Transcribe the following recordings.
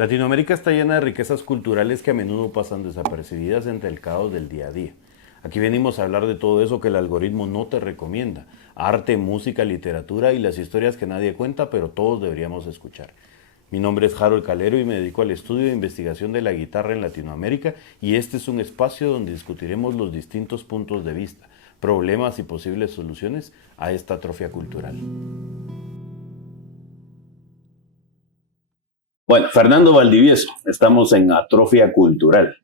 Latinoamérica está llena de riquezas culturales que a menudo pasan desapercibidas entre el caos del día a día. Aquí venimos a hablar de todo eso que el algoritmo no te recomienda. Arte, música, literatura y las historias que nadie cuenta, pero todos deberíamos escuchar. Mi nombre es Harold Calero y me dedico al estudio e investigación de la guitarra en Latinoamérica, y este es un espacio donde discutiremos los distintos puntos de vista, problemas y posibles soluciones a esta atrofia cultural. Bueno, Fernando Valdivieso, estamos en Atrofia Cultural.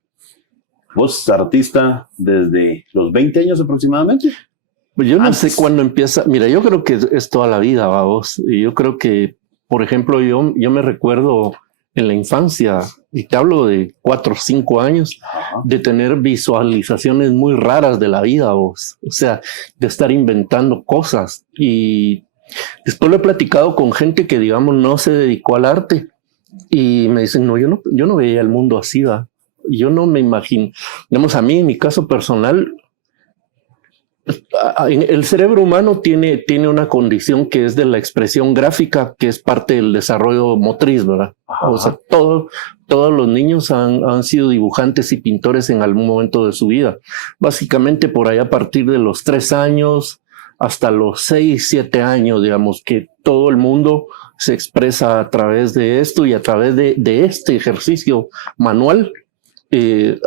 Vos, artista desde los 20 años aproximadamente. Pues yo no sé cuándo empieza. Mira, yo creo que es toda la vida, vos. Y yo creo que, por ejemplo, yo me recuerdo en la infancia, y te hablo de 4 o 5 años, de tener visualizaciones muy raras de la vida, vos. O sea, de estar inventando cosas. Y después lo he platicado con gente que, digamos, no se dedicó al arte. Y me dicen, no, yo no veía el mundo así, ¿va? Yo no me imagino. Digamos, a mí, en mi caso personal, el cerebro humano tiene una condición que es de la expresión gráfica, que es parte del desarrollo motriz, ¿verdad? Ajá. O sea, todos los niños han sido dibujantes y pintores en algún momento de su vida. Básicamente por ahí a partir de los 3 años hasta los 6, 7 años, digamos, que todo el mundo se expresa a través de esto y a través de este ejercicio manual.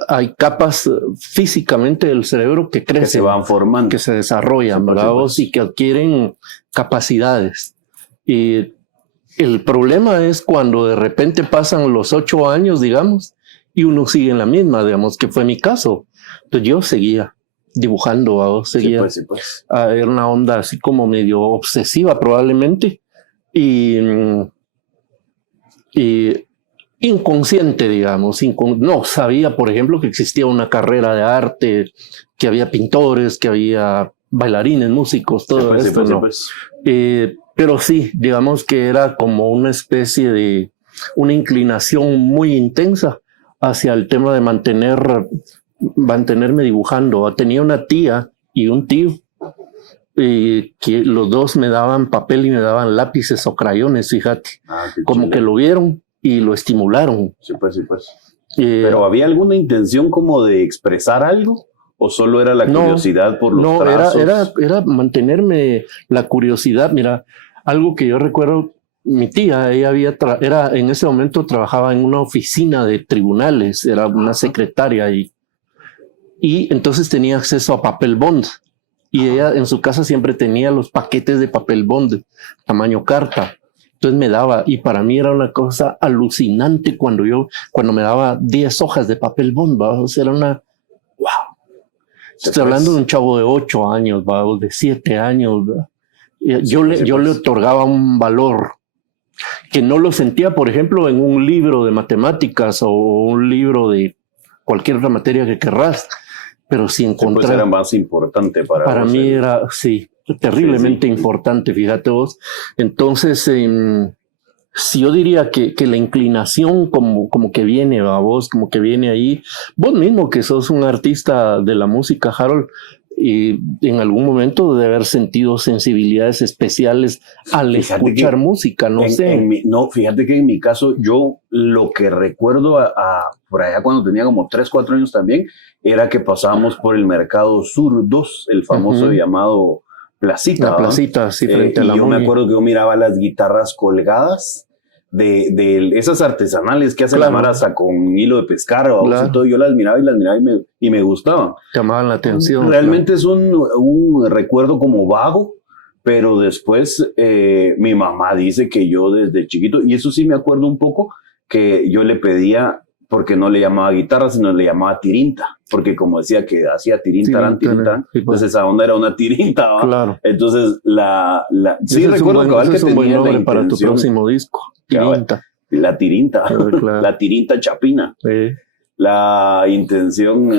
Hay capas físicamente del cerebro que crecen, que se van formando, que se desarrollan, ¿verdad? Y que adquieren capacidades. Y el problema es cuando de repente pasan los 8 años, digamos, y uno sigue en la misma, digamos, que fue mi caso. Entonces yo seguía dibujando, seguía. Sí, pues. Era una onda así como medio obsesiva probablemente, y inconsciente, digamos. No sabía, por ejemplo, que existía una carrera de arte, que había pintores, que había bailarines, músicos, todo esto. Pero sí, digamos que era como una especie de una inclinación muy intensa hacia el tema de mantenerme dibujando. Tenía una tía y un tío que los dos me daban papel y me daban lápices o crayones, fíjate, como chido, que lo vieron y lo estimularon. Sí, pues. ¿Pero había alguna intención como de expresar algo? ¿O solo era la curiosidad por los trazos? No, era mantenerme la curiosidad. Mira, algo que yo recuerdo, mi tía, ella en ese momento trabajaba en una oficina de tribunales, era una secretaria y entonces tenía acceso a papel bond. Y ella en su casa siempre tenía los paquetes de papel bond, tamaño carta. Entonces me daba, y para mí era una cosa alucinante cuando me daba 10 hojas de papel bond, ¿va? O sea, era una, wow. Estoy hablando de un chavo de 8 años, ¿va? O de 7 años, ¿va? Yo le otorgaba un valor que no lo sentía, por ejemplo, en un libro de matemáticas o un libro de cualquier otra materia que querrás. Pero si encontré... Pues era más importante para vos, mí era, sí, terriblemente importante, fíjate vos. Entonces, si yo diría que la inclinación como que viene a vos, como que viene ahí, vos mismo que sos un artista de la música, Harold, y en algún momento de haber sentido sensibilidades especiales al escuchar música, no sé. Fíjate que en mi caso, yo lo que recuerdo por allá cuando tenía como 3, 4 años también, era que pasábamos por el Mercado Sur 2, el famoso llamado Placita. La Placita, sí, frente a la Y yo me acuerdo que yo miraba las guitarras colgadas de esas artesanales que hacen la mara hasta con hilo de pescar, y todo. Yo las miraba y me gustaban. Llamaban la atención. Realmente es un recuerdo como vago, pero después mi mamá dice que yo desde chiquito, y eso sí me acuerdo un poco, que yo le pedía, porque no le llamaba guitarra, sino le llamaba tirinta, porque como decía que hacía tirinta, pues esa onda era una tirinta, ¿va? Claro. Entonces sí recuerdo que es un buen nombre para tu próximo disco. Tirinta. La tirinta, claro. La tirinta chapina. Sí. La intención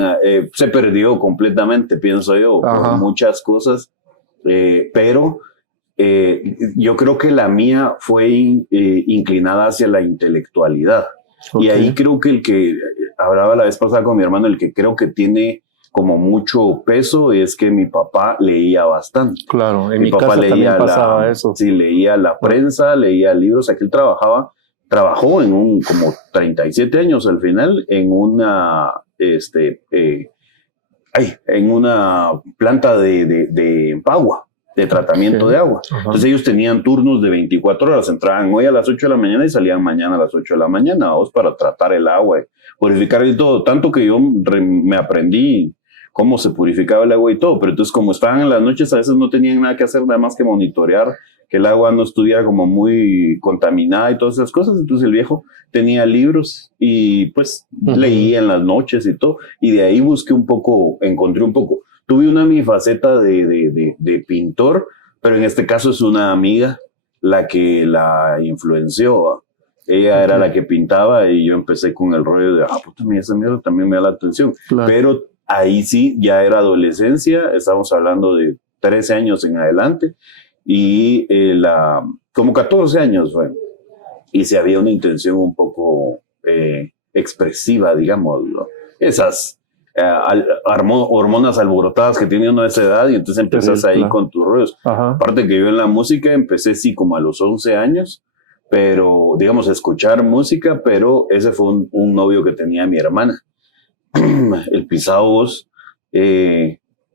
se perdió completamente, pienso yo, por muchas cosas, pero yo creo que la mía fue inclinada hacia la intelectualidad. Y ahí creo que el que hablaba la vez pasada con mi hermano, el que creo que tiene como mucho peso es que mi papá leía bastante. Claro, en mi casa también pasaba eso. Sí, leía la prensa, leía libros, o sea que él trabajaba trabajó como 37 años al final en una planta de agua, de tratamiento de agua. Ajá. Entonces ellos tenían turnos de 24 horas, entraban hoy a las 8 de la mañana y salían mañana a las 8 de la mañana, para tratar el agua, purificar y todo. Tanto que yo me aprendí cómo se purificaba el agua y todo, pero entonces como estaban en las noches a veces no tenían nada que hacer, nada más que monitorear que el agua no estuviera como muy contaminada y todas esas cosas. Entonces el viejo tenía libros y pues leía en las noches y todo, y de ahí encontré un poco. Tuve una mi-faceta de pintor, pero en este caso es una amiga la que la influenció. Ella era la que pintaba y yo empecé con el rollo de, puta, esa mierda también me da la atención. Claro. Pero ahí sí, ya era adolescencia, estamos hablando de 13 años en adelante, y como 14 años fue. Y si había una intención un poco expresiva, digamos, ¿no? Esas hormonas alborotadas que tiene uno a esa edad, y entonces empezás ahí con tus rollos. Ajá. Aparte que yo en la música empecé sí como a los 11 años, pero digamos a escuchar música, pero ese fue un novio que tenía mi hermana, el pisado voz.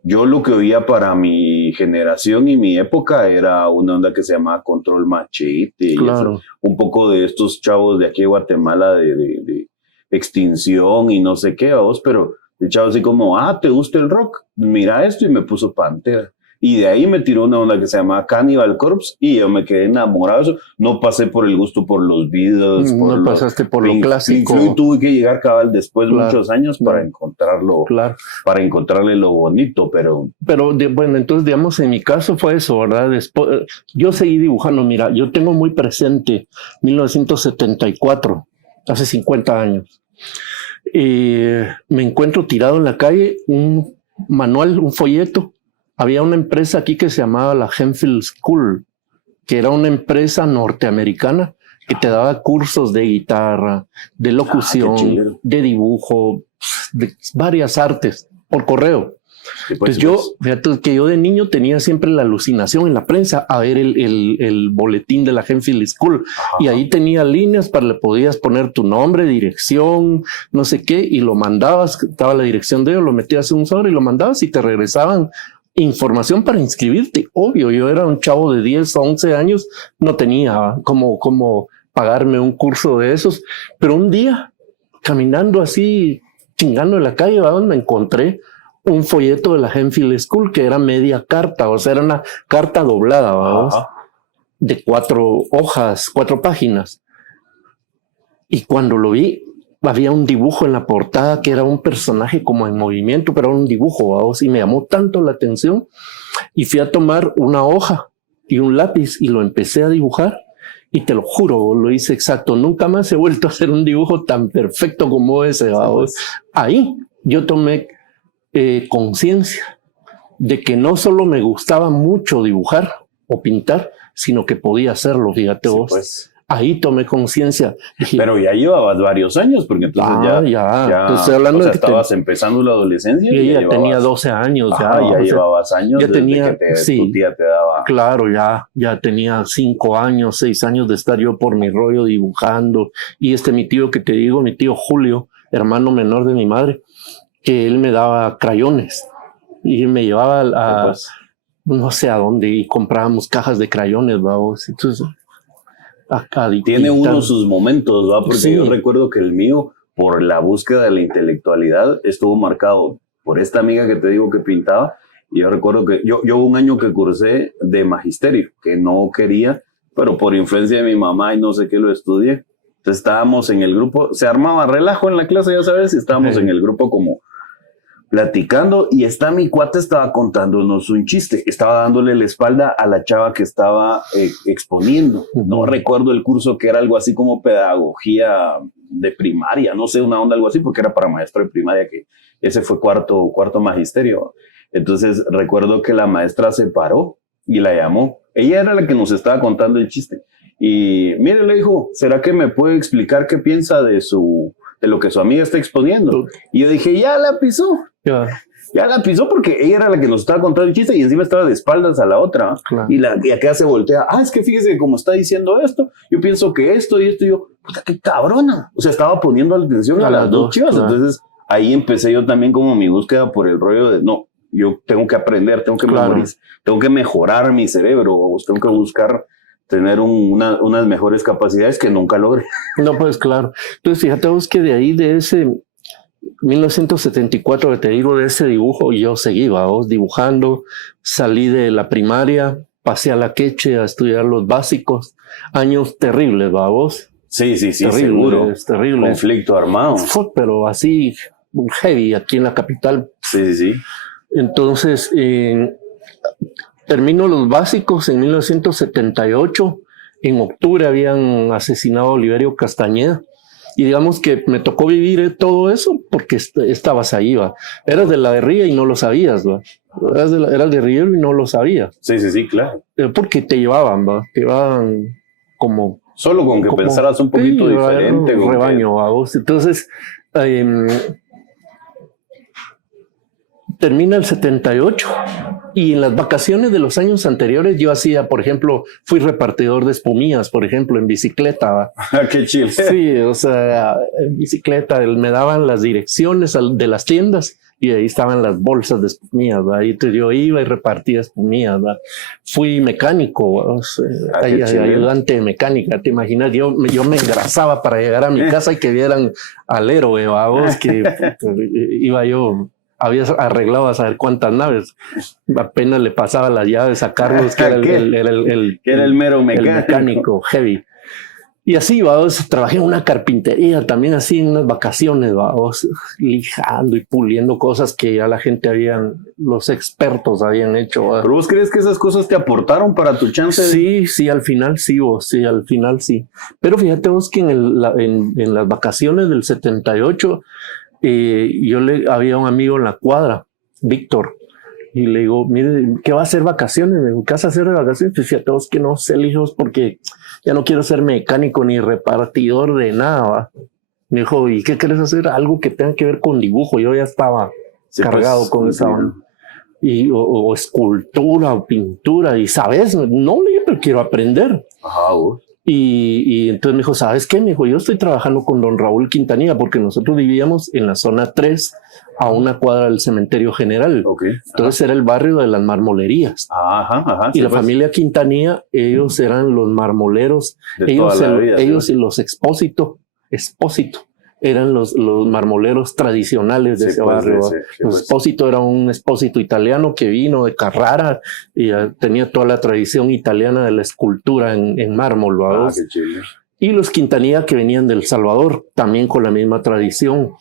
Yo lo que oía para mi generación y mi época era una onda que se llamaba Control Machete, claro. Un poco de estos chavos de aquí de Guatemala de Extinción y no sé qué, vos, pero el chavo así como, ¿te gusta el rock? Mira esto, y me puso Pantera. Y de ahí me tiró una onda que se llamaba Cannibal Corpse y yo me quedé enamorado de eso. No pasé por el gusto por los Beatles. No pasaste por lo clásico. Yo tuve que llegar cabal después de muchos años para encontrarlo, para encontrarle lo bonito, pero bueno, entonces digamos en mi caso fue eso, ¿verdad? Después, yo seguí dibujando, mira, yo tengo muy presente 1974, hace 50 años. Me encuentro tirado en la calle, un manual, un folleto. Había una empresa aquí que se llamaba la Hemphill School, que era una empresa norteamericana que te daba cursos de guitarra, de locución, de dibujo, de varias artes, por correo. Pues fíjate que yo de niño tenía siempre la alucinación en la prensa a ver el boletín de la Hemphill School. Ajá. Y ahí tenía líneas para le podías poner tu nombre, dirección, no sé qué, y lo mandabas, estaba la dirección de ellos, lo metías en un sobre y lo mandabas y te regresaban información para inscribirte. Obvio, yo era un chavo de 10 a 11 años, no tenía como pagarme un curso de esos, pero un día, caminando así, chingando en la calle, me encontré un folleto de la Hemphill School que era media carta, o sea, era una carta doblada, ¿vamos? De 4 hojas, 4 páginas. Y cuando lo vi, había un dibujo en la portada que era un personaje como en movimiento, pero era un dibujo, ¿vamos? Y me llamó tanto la atención y fui a tomar una hoja y un lápiz y lo empecé a dibujar. Y te lo juro, lo hice exacto. Nunca más he vuelto a hacer un dibujo tan perfecto como ese, ¿vamos? Ahí yo tomé conciencia de que no solo me gustaba mucho dibujar o pintar, sino que podía hacerlo, fíjate vos. Pues. Ahí tomé conciencia. Pero ya llevabas varios años, porque entonces ya estoy hablando, o sea, de que estabas empezando la adolescencia. Y ya tenía 12 años. Ya llevabas años ya tenía, que tu tía te daba. Claro, ya tenía 5 años, 6 años de estar yo por mi rollo dibujando. Y mi tío que te digo, mi tío Julio, hermano menor de mi madre, que él me daba crayones y me llevaba no sé a dónde y comprábamos cajas de crayones, vamos. Entonces, tiene uno sus momentos, ¿va? Porque yo recuerdo que el mío, por la búsqueda de la intelectualidad, estuvo marcado por esta amiga que te digo que pintaba. Y yo recuerdo que yo un año que cursé de magisterio, que no quería, pero por influencia de mi mamá y no sé qué lo estudié. Entonces estábamos en el grupo, se armaba relajo en la clase, ya sabes, y estábamos en el grupo como platicando, y mi cuate estaba contándonos un chiste, estaba dándole la espalda a la chava que estaba exponiendo. No recuerdo el curso, que era algo así como pedagogía de primaria, no sé, una onda algo así, porque era para maestro de primaria, que ese fue cuarto magisterio. Entonces recuerdo que la maestra se paró y la llamó. Ella era la que nos estaba contando el chiste. Y mire, le dijo, ¿será que me puede explicar qué piensa de lo que su amiga está exponiendo? Y yo dije, ya la pisó. Ya la pisó, porque ella era la que nos estaba contando el chiste y encima estaba de espaldas a la otra. Claro. Y acá se voltea. Es que fíjese cómo está diciendo esto. Yo pienso que esto y esto. Y yo, puta, qué cabrona. O sea, estaba poniendo atención a A las las dos dos, chivas. claro. Entonces, ahí empecé yo también como mi búsqueda por el rollo de, no, yo tengo que aprender, tengo que Claro. memorizar, tengo que mejorar mi cerebro, tengo que buscar tener unas mejores capacidades que nunca logré. No, pues claro. Entonces, fíjate vos que de ahí, de ese 1974, que te digo, de ese dibujo, yo seguí, vos, dibujando, salí de la primaria, pasé a la Queche a estudiar los básicos, años terribles, vos. Sí, Terribles, seguro. terribles. Conflicto armado. Pero así, heavy, aquí en la capital. Sí. Entonces, termino los básicos en 1978. En octubre habían asesinado a Oliverio Castañeda. Y digamos que me tocó vivir todo eso porque estabas ahí, ¿va? Eras de la guerrilla y no lo sabías, ¿va? Eras guerrillero y no lo sabías. Sí, claro. Porque te llevaban, ¿va? Te llevaban como... Solo con que como, pensaras un poquito sí, diferente. Un rebaño, ¿va? Vos. Entonces, termina el 78 y en las vacaciones de los años anteriores yo hacía, por ejemplo, fui repartidor de espumillas, por ejemplo, en bicicleta. ¿Va? Qué chile. Sí, o sea, en bicicleta me daban las direcciones de las tiendas y ahí estaban las bolsas de espumillas. ¿Va? Ahí yo iba y repartía espumillas. ¿Va? Fui mecánico, o sea, ayudante de mecánica. Te imaginas, yo me engrasaba para llegar a mi casa y que vieran al héroe, ¿va? Vos, que iba yo. Había arreglado a saber cuántas naves. Apenas le pasaba las llaves a Carlos, que era el mero mecánico heavy. Y así, vamos, trabajé en una carpintería, también así en unas vacaciones, vamos, lijando y puliendo cosas que ya la gente los expertos habían hecho. ¿Va? ¿Pero vos crees que esas cosas te aportaron para tu chance? Sí, al final sí, vos, sí, al final sí. Pero fíjate vos que en las vacaciones del 78, había un amigo en la cuadra, Víctor, y le digo, mire, ¿qué va a hacer vacaciones? ¿Qué vas a hacer de vacaciones? Pues fíjate vos que no sé, hijos, porque ya no quiero ser mecánico ni repartidor de nada. ¿Va? Me dijo, ¿y qué quieres hacer? Algo que tenga que ver con dibujo. Yo ya estaba cargado pues, con esa onda. O escultura o pintura. Y sabes, no le pero quiero aprender. Ajá, vos. Y entonces me dijo, ¿sabes qué? Me dijo, yo estoy trabajando con don Raúl Quintanilla porque nosotros vivíamos en la zona 3 a una cuadra del cementerio general. Okay. Entonces era el barrio de las marmolerías. Ajá. Y la familia Quintanilla, ellos eran los marmoleros. Ellos y los Expósito eran los marmoleros tradicionales de ese barrio. Los Expósito era un Expósito italiano que vino de Carrara y tenía toda la tradición italiana de la escultura en mármol. Qué chile. Y los Quintanilla que venían del Salvador, también con la misma tradición.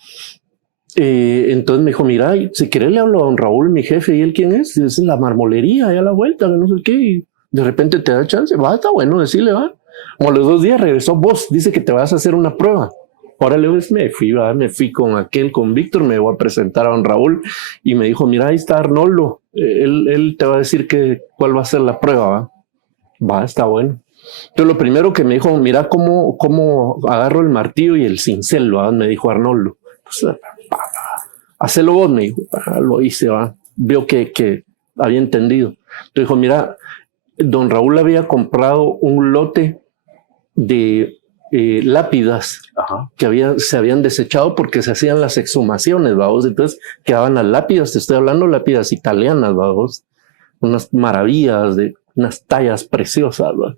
Entonces me dijo, mira, si querés le hablo a don Raúl, mi jefe, ¿y él quién es? Es la marmolería, allá a la vuelta, no sé qué. Y de repente te da chance, va, está bueno, decirle, va. Como a los 2 días regresó vos, dice que te vas a hacer una prueba. Ahora me fui con Víctor, me voy a presentar a don Raúl y me dijo, mira, ahí está Arnoldo, él te va a decir cuál va a ser la prueba, va. Va, está bueno. Entonces lo primero que me dijo, mira cómo agarro el martillo y el cincel, ¿va? Me dijo Arnoldo. Entonces, hacelo vos, me dijo. Lo hice, va. Vio que había entendido. Entonces dijo, mira, don Raúl había comprado un lote de lápidas. Ajá. Que se habían desechado porque se hacían las exhumaciones, vamos. Entonces quedaban las lápidas, te estoy hablando lápidas italianas, vamos. Unas maravillas de unas tallas preciosas, ¿va?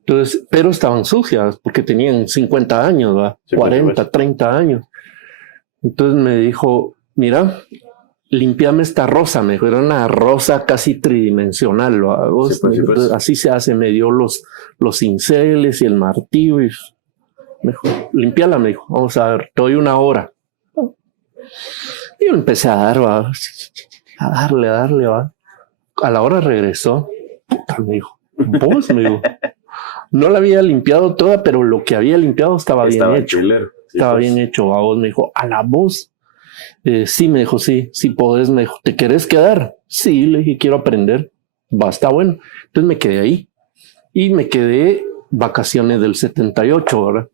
Entonces, pero estaban sucias porque tenían 50 años, ¿va? Sí, 40, 30 años. Entonces me dijo, mira, limpiame esta rosa. Me dijo, era una rosa casi tridimensional, ¿va? Entonces, así se hace. Me dio los cinceles y el martillo y me dijo, limpiala, me dijo, vamos a ver, te doy 1 hora. Y yo empecé a dar, ¿va? A darle, ¿va? A la hora regresó, me dijo, vos, me dijo, no la había limpiado toda, pero lo que había limpiado estaba bien hecho. Estaba bien hecho, vos, me dijo, a la voz. Sí, me dijo, sí podés, me dijo, ¿te querés quedar? Sí, le dije, quiero aprender. Va, está bueno. Entonces me quedé ahí y me quedé vacaciones del 78, ¿verdad?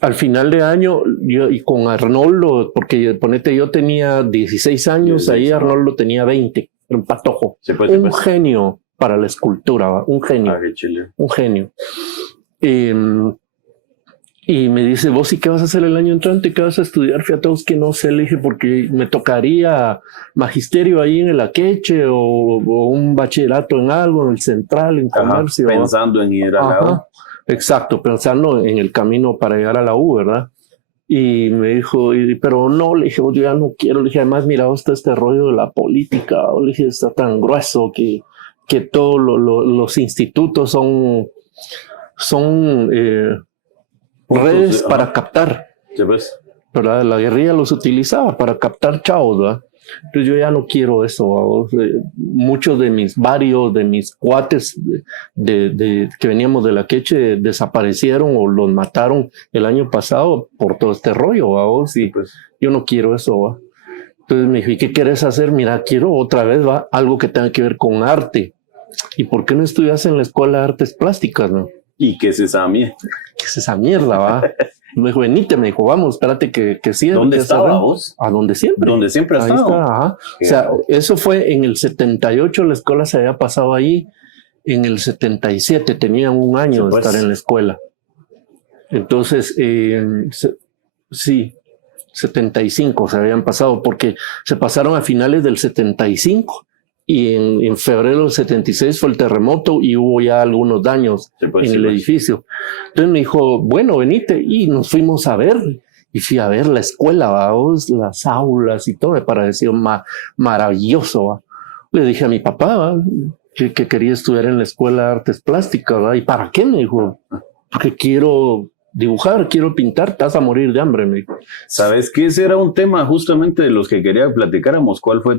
Al final de año, y con Arnoldo, porque ponete, yo tenía 16 años, ahí Arnoldo tenía 20. Un patojo, un genio para la escultura, ¿va? Un genio. Un genio. Y me dice, ¿vos sí qué vas a hacer el año entrante? ¿Qué vas a estudiar? Fíjate vos que no sé, le dije, porque me tocaría magisterio ahí en el Akeche o un bachillerato en algo, en el Central, en comercio. Pensando en ir a la U. Exacto, pensando en el camino para llegar a la U, ¿verdad? Y me dijo, pero no, le dije, yo ya no quiero. Le dije, además, mira, está este rollo de la política. Le dije, está tan grueso que todos los institutos son redes para captar. Sí, pues. ¿Verdad? La guerrilla los utilizaba para captar chavos, ¿verdad? Entonces yo ya no quiero eso. Muchos de mis cuates que veníamos de la Queche desaparecieron o los mataron el año pasado por todo este rollo, ¿va? Y pues yo no quiero eso, ¿va? Entonces me dijo, ¿y qué quieres hacer? Mira, quiero otra vez, ¿va? Algo que tenga que ver con arte. ¿Y por qué no estudias en la Escuela de Artes Plásticas, no? ¿Y qué es esa mierda? ¿Qué es esa mierda, va? Me dijo, venite, me dijo, vamos, espérate que cierre. ¿Dónde estaba vos? A donde siempre. Donde siempre Ahí estaba. Está, ajá. O sea, eso fue en el 78, la escuela se había pasado ahí. En el 77 tenían un año de estar en la escuela. Entonces, sí, 75 se habían pasado, porque se pasaron a finales del 75. Y en febrero del 76 fue el terremoto y hubo ya algunos daños en el edificio. Entonces me dijo, bueno, venite. Y nos fuimos a ver. Y fui a ver la escuela, ¿va? Las aulas y todo. Me pareció maravilloso, ¿va? Le dije a mi papá, ¿va? Que quería estudiar en la Escuela de Artes Plásticas, ¿va? ¿Y para qué? Me dijo, porque quiero dibujar, quiero pintar, te vas a morir de hambre, me dijo. ¿Sabes qué? Ese era un tema justamente de los que quería que platicáramos. ¿Cuál fue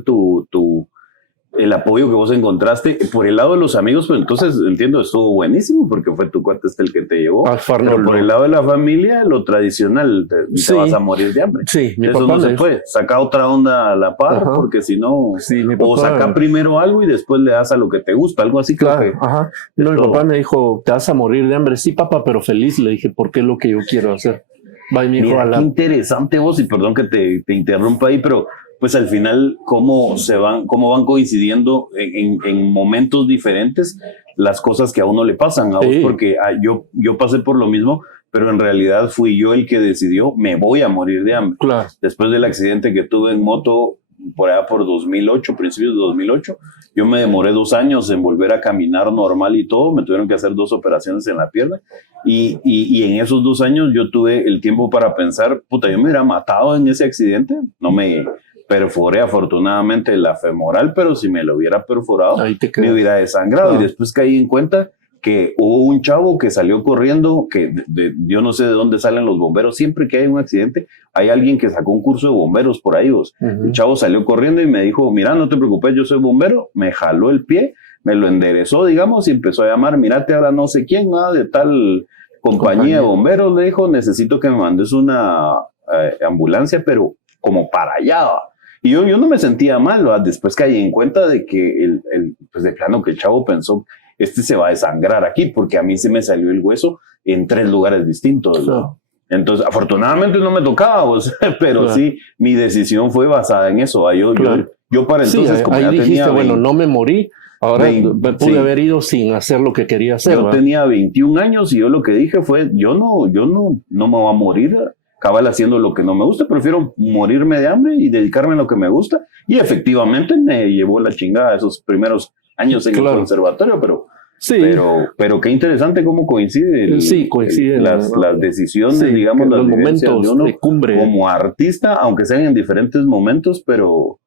el apoyo que vos encontraste por el lado de los amigos? Pues entonces entiendo, estuvo buenísimo porque fue tu cuate el que te llevó, pero por el lado de la familia, lo tradicional, te vas a morir de hambre. Sí, mi eso papá no se puede, saca otra onda a la par, porque si no, o saca primero algo y después le das a lo que te gusta, algo así. Claro, ajá. No, mi papá me dijo, te vas a morir de hambre. Sí, papá, pero feliz. Le dije, porque es lo que yo quiero hacer. Va, y me dijo, qué interesante vos, y perdón que te interrumpa ahí, pero pues al final cómo van coincidiendo en momentos diferentes las cosas que a uno le pasan a vos, porque yo pasé por lo mismo, pero en realidad fui yo el que decidió, me voy a morir de hambre. Claro. Después del accidente que tuve en moto por allá por 2008, principios de 2008, yo me demoré 2 años en volver a caminar normal y todo, me tuvieron que hacer 2 operaciones en la pierna, y en esos 2 años yo tuve el tiempo para pensar, puta, yo me hubiera matado en ese accidente, no me perforé afortunadamente la femoral, pero si me lo hubiera perforado, me hubiera desangrado. Y después caí en cuenta que hubo un chavo que salió corriendo, que yo no sé de dónde salen los bomberos. Siempre que hay un accidente, hay alguien que sacó un curso de bomberos por ahí. El chavo salió corriendo y me dijo, mira, no te preocupes, yo soy bombero. Me jaló el pie, me lo enderezó, digamos, y empezó a llamar, mirate ahora no sé quién, de tal compañía de bomberos. Le dijo, necesito que me mandes una ambulancia, pero como para allá. Y yo no me sentía mal, ¿verdad? Después caí en cuenta de que pues de plano que el chavo pensó, se va a desangrar aquí, porque a mí se me salió el hueso en 3 lugares distintos, ¿no? Entonces, afortunadamente no me tocaba, pero sí, mi decisión fue basada en eso. Yo para entonces, como ahí ya dijiste, tenía bueno, no me morí, ahora pude haber ido sin hacer lo que quería hacer. Yo tenía 21 años y yo lo que dije fue, yo no me voy a morir cabal haciendo lo que no me gusta, prefiero morirme de hambre y dedicarme a lo que me gusta. Y efectivamente me llevó la chingada esos primeros años en el conservatorio, pero qué interesante cómo coinciden las decisiones, digamos, las los momentos de uno de cumbre como artista, aunque sean en diferentes momentos, pero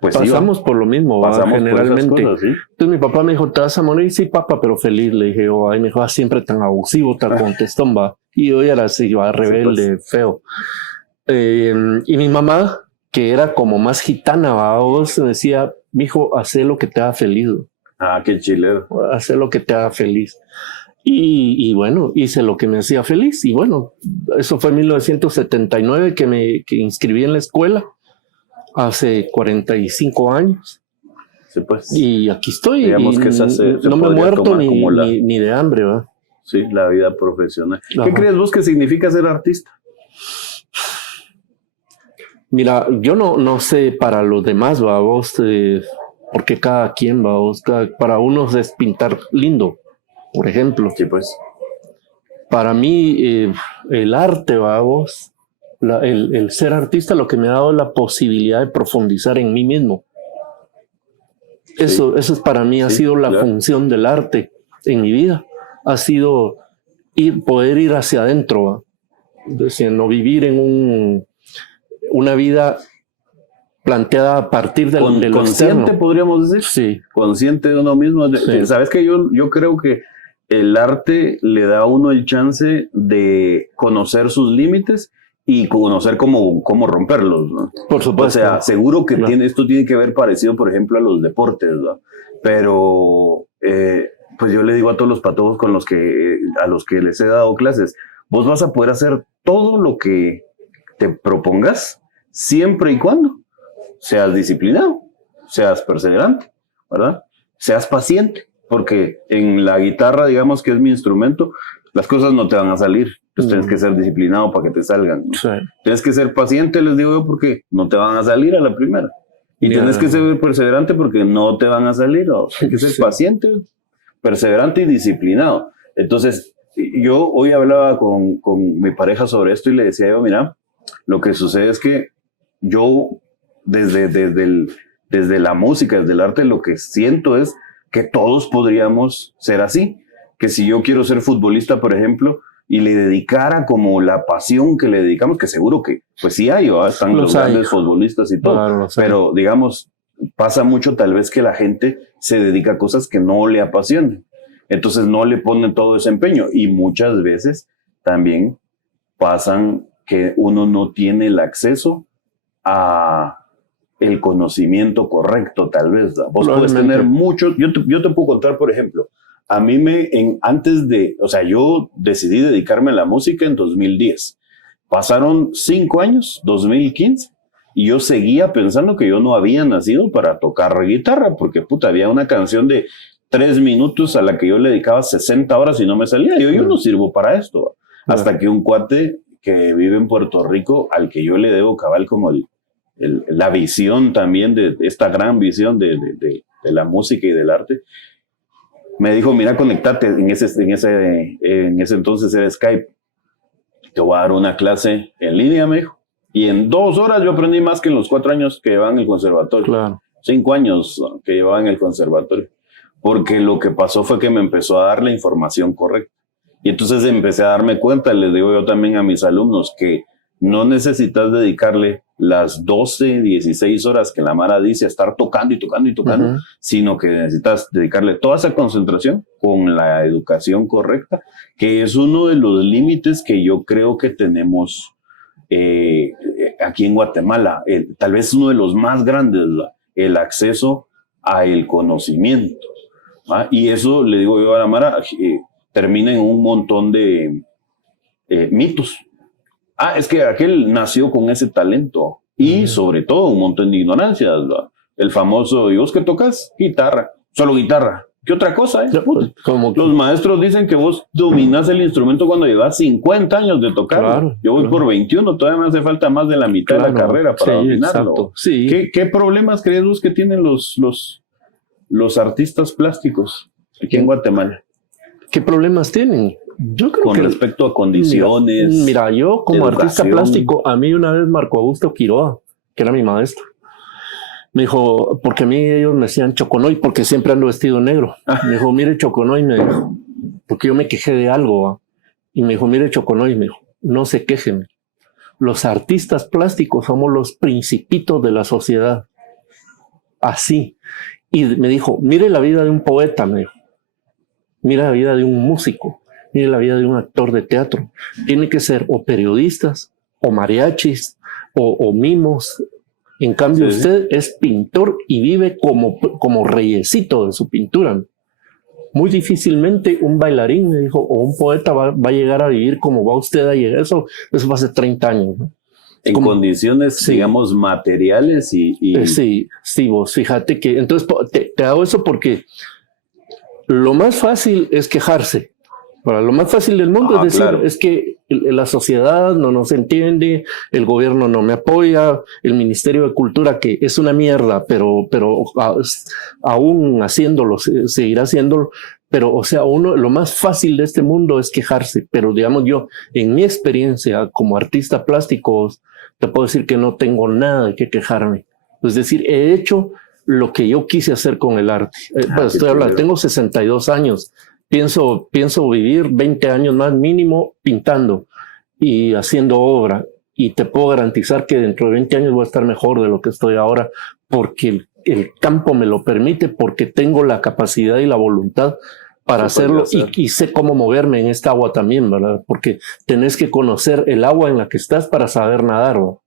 pues pasamos por lo mismo, generalmente. Cosas, ¿sí? Entonces mi papá me dijo, ¿te vas a morir? Sí, papá, pero feliz. Le dije, ay, me dijo, siempre tan abusivo, tan contestón, va. Y yo era así, va, rebelde, feo. Y mi mamá, que era como más gitana, va, vos decía, mijo, haz lo que te haga feliz. Ah, qué chilero. Haz lo que te haga feliz. Y bueno, hice lo que me hacía feliz. Y bueno, eso fue en 1979 que me inscribí en la escuela. Hace 45 años. Sí, pues. Y aquí estoy. Digamos que no me he muerto ni de hambre, ¿verdad? Sí, la vida profesional. ¿Qué crees vos que significa ser artista? Mira, yo no sé para los demás, ¿va? Vos, porque cada quien, ¿va? Vos, para unos es pintar lindo, por ejemplo. Sí, pues. Para mí, el arte, vamos, el ser artista, lo que me ha dado la posibilidad de profundizar en mí mismo. Eso es para mí, ha sido la función del arte en mi vida. Ha sido poder ir hacia adentro, no vivir en una vida planteada a partir de lo consciente, externo. podríamos decir. Sí. Consciente de uno mismo. Sí. Sabes que yo creo que el arte le da a uno el chance de conocer sus límites y conocer cómo romperlos, ¿no? Por supuesto. O sea, seguro que Claro. esto tiene que ver parecido, por ejemplo, a los deportes, ¿no? Pero pues yo le digo a todos los patojos a los que les he dado clases, vos vas a poder hacer todo lo que te propongas siempre y cuando seas disciplinado, seas perseverante, ¿verdad? Seas paciente, porque en la guitarra, digamos que es mi instrumento, las cosas no te van a salir. Entonces tienes que ser disciplinado para que te salgan, ¿no? Sí. Tienes que ser paciente, les digo yo, porque no te van a salir a la primera. Y tienes que ser perseverante porque no te van a salir. ¿No? Hay que ser paciente, perseverante y disciplinado. Entonces, yo hoy hablaba con mi pareja sobre esto y le decía yo, mira, lo que sucede es que yo, desde la música, desde el arte, lo que siento es que todos podríamos ser así. Que si yo quiero ser futbolista, por ejemplo, y le dedicara como la pasión que le dedicamos, que seguro que, pues sí hay, ¿verdad? Están los grandes futbolistas y todo, Claro, pero digamos, pasa mucho tal vez que la gente se dedica a cosas que no le apasionan, entonces no le ponen todo ese empeño, y muchas veces también pasan que uno no tiene el acceso a el conocimiento correcto, tal vez, ¿verdad? Vos puedes tener mucho, yo te puedo contar, por ejemplo, a mí yo decidí dedicarme a la música en 2010. Pasaron 5 años, 2015, y yo seguía pensando que yo no había nacido para tocar guitarra, porque había una canción de 3 minutos a la que yo le dedicaba 60 horas y no me salía. Yo no sirvo para esto. Hasta que un cuate que vive en Puerto Rico, al que yo le debo cabal como la visión también de esta gran visión de la música y del arte, me dijo, mira, conectate, en ese entonces era Skype, te voy a dar una clase en línea, me dijo, y en 2 horas yo aprendí más que en los 4 años que llevaba en el conservatorio, Claro. 5 años que llevaba en el conservatorio, porque lo que pasó fue que me empezó a dar la información correcta, y entonces empecé a darme cuenta, les digo yo también a mis alumnos, que no necesitas dedicarle las 12, 16 horas que la Mara dice a estar tocando y tocando y tocando, sino que necesitas dedicarle toda esa concentración con la educación correcta, que es uno de los límites que yo creo que tenemos aquí en Guatemala, tal vez uno de los más grandes, el acceso al conocimiento, ¿va? Y eso, le digo yo a la Mara, termina en un montón de mitos. Es que aquel nació con ese talento y sobre todo un montón de ignorancias, ¿verdad? El famoso, ¿y vos qué tocas? Guitarra, solo guitarra. ¿Qué otra cosa? Los maestros dicen que vos dominás el instrumento cuando llevas 50 años de tocarlo. Claro, yo voy por 21, todavía me hace falta más de la mitad de la carrera para dominarlo. Sí. ¿Qué problemas crees vos que tienen los artistas plásticos aquí en Guatemala? ¿Qué problemas tienen? Yo creo con respecto a condiciones. Mira, yo como artista plástico, a mí una vez Marco Augusto Quiroa, que era mi maestro, me dijo, porque a mí ellos me decían Choconoy, porque siempre ando vestido negro. Me dijo, mire Choconoy, me dijo, porque yo me quejé de algo, ¿va? Y me dijo, mire Choconoy, me dijo, no se quejen. Los artistas plásticos somos los principitos de la sociedad. Así. Y me dijo, mire la vida de un poeta, me dijo. Mira la vida de un músico. Mire la vida de un actor de teatro. Tiene que ser o periodistas, o mariachis, o mimos. En cambio, usted es pintor y vive como reyesito de su pintura. Muy difícilmente un bailarín, me dijo, o un poeta va a llegar a vivir como va usted a llegar. Eso va a ser 30 años, ¿no? En condiciones, digamos, materiales y... Sí, vos fíjate que... Entonces, te hago eso porque lo más fácil es quejarse. Para lo más fácil del mundo es decir, claro, es que la sociedad no nos entiende, el gobierno no me apoya, el Ministerio de Cultura, que es una mierda, pero aún haciéndolo, seguirá haciéndolo, Pero, o sea, lo más fácil de este mundo es quejarse, pero digamos yo, en mi experiencia como artista plástico, te puedo decir que no tengo nada de qué quejarme. Es decir, he hecho lo que yo quise hacer con el arte. Pues estoy hablando, tengo 62 años, pienso vivir 20 años más mínimo pintando y haciendo obra. Y te puedo garantizar que dentro de 20 años voy a estar mejor de lo que estoy ahora, porque el campo me lo permite, porque tengo la capacidad y la voluntad para hacerlo y sé cómo moverme en esta agua también, ¿verdad? Porque tenés que conocer el agua en la que estás para saber nadar, ¿no?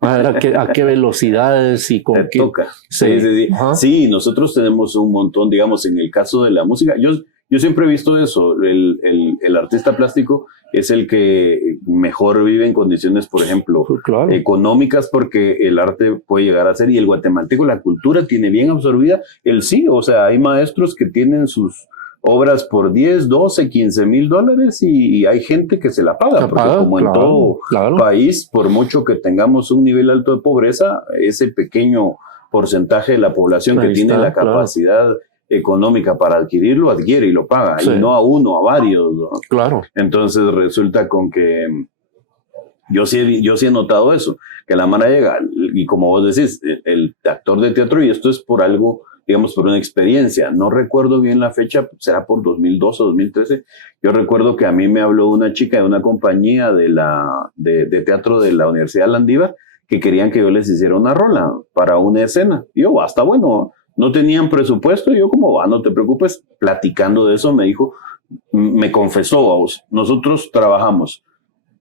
A ver a qué velocidades y con qué. Toca. Sí, nosotros tenemos un montón, digamos, en el caso de la música. Yo siempre he visto eso. El artista plástico es el que mejor vive en condiciones, por ejemplo, claro, económicas, porque el arte puede llegar a ser, y el guatemalteco, la cultura tiene bien absorbida. Sí, o sea, hay maestros que tienen sus obras por 10, 12, 15 mil dólares y hay gente que se la paga, porque como en todo país, por mucho que tengamos un nivel alto de pobreza, ese pequeño porcentaje de la población que tiene la capacidad económica para adquirirlo, adquiere y lo paga, y no a uno, a varios, ¿no? Claro. Entonces resulta con que yo sí he notado eso, que la mano llega, y como vos decís, el actor de teatro, y esto es por algo, digamos, por una experiencia, no recuerdo bien la fecha, será por 2012 o 2013, yo recuerdo que a mí me habló una chica de una compañía de teatro de la Universidad de Landívar, que querían que yo les hiciera una rola para una escena, y yo, hasta bueno, no tenían presupuesto, y yo como, no te preocupes, platicando de eso, me dijo, me confesó, vos, nosotros trabajamos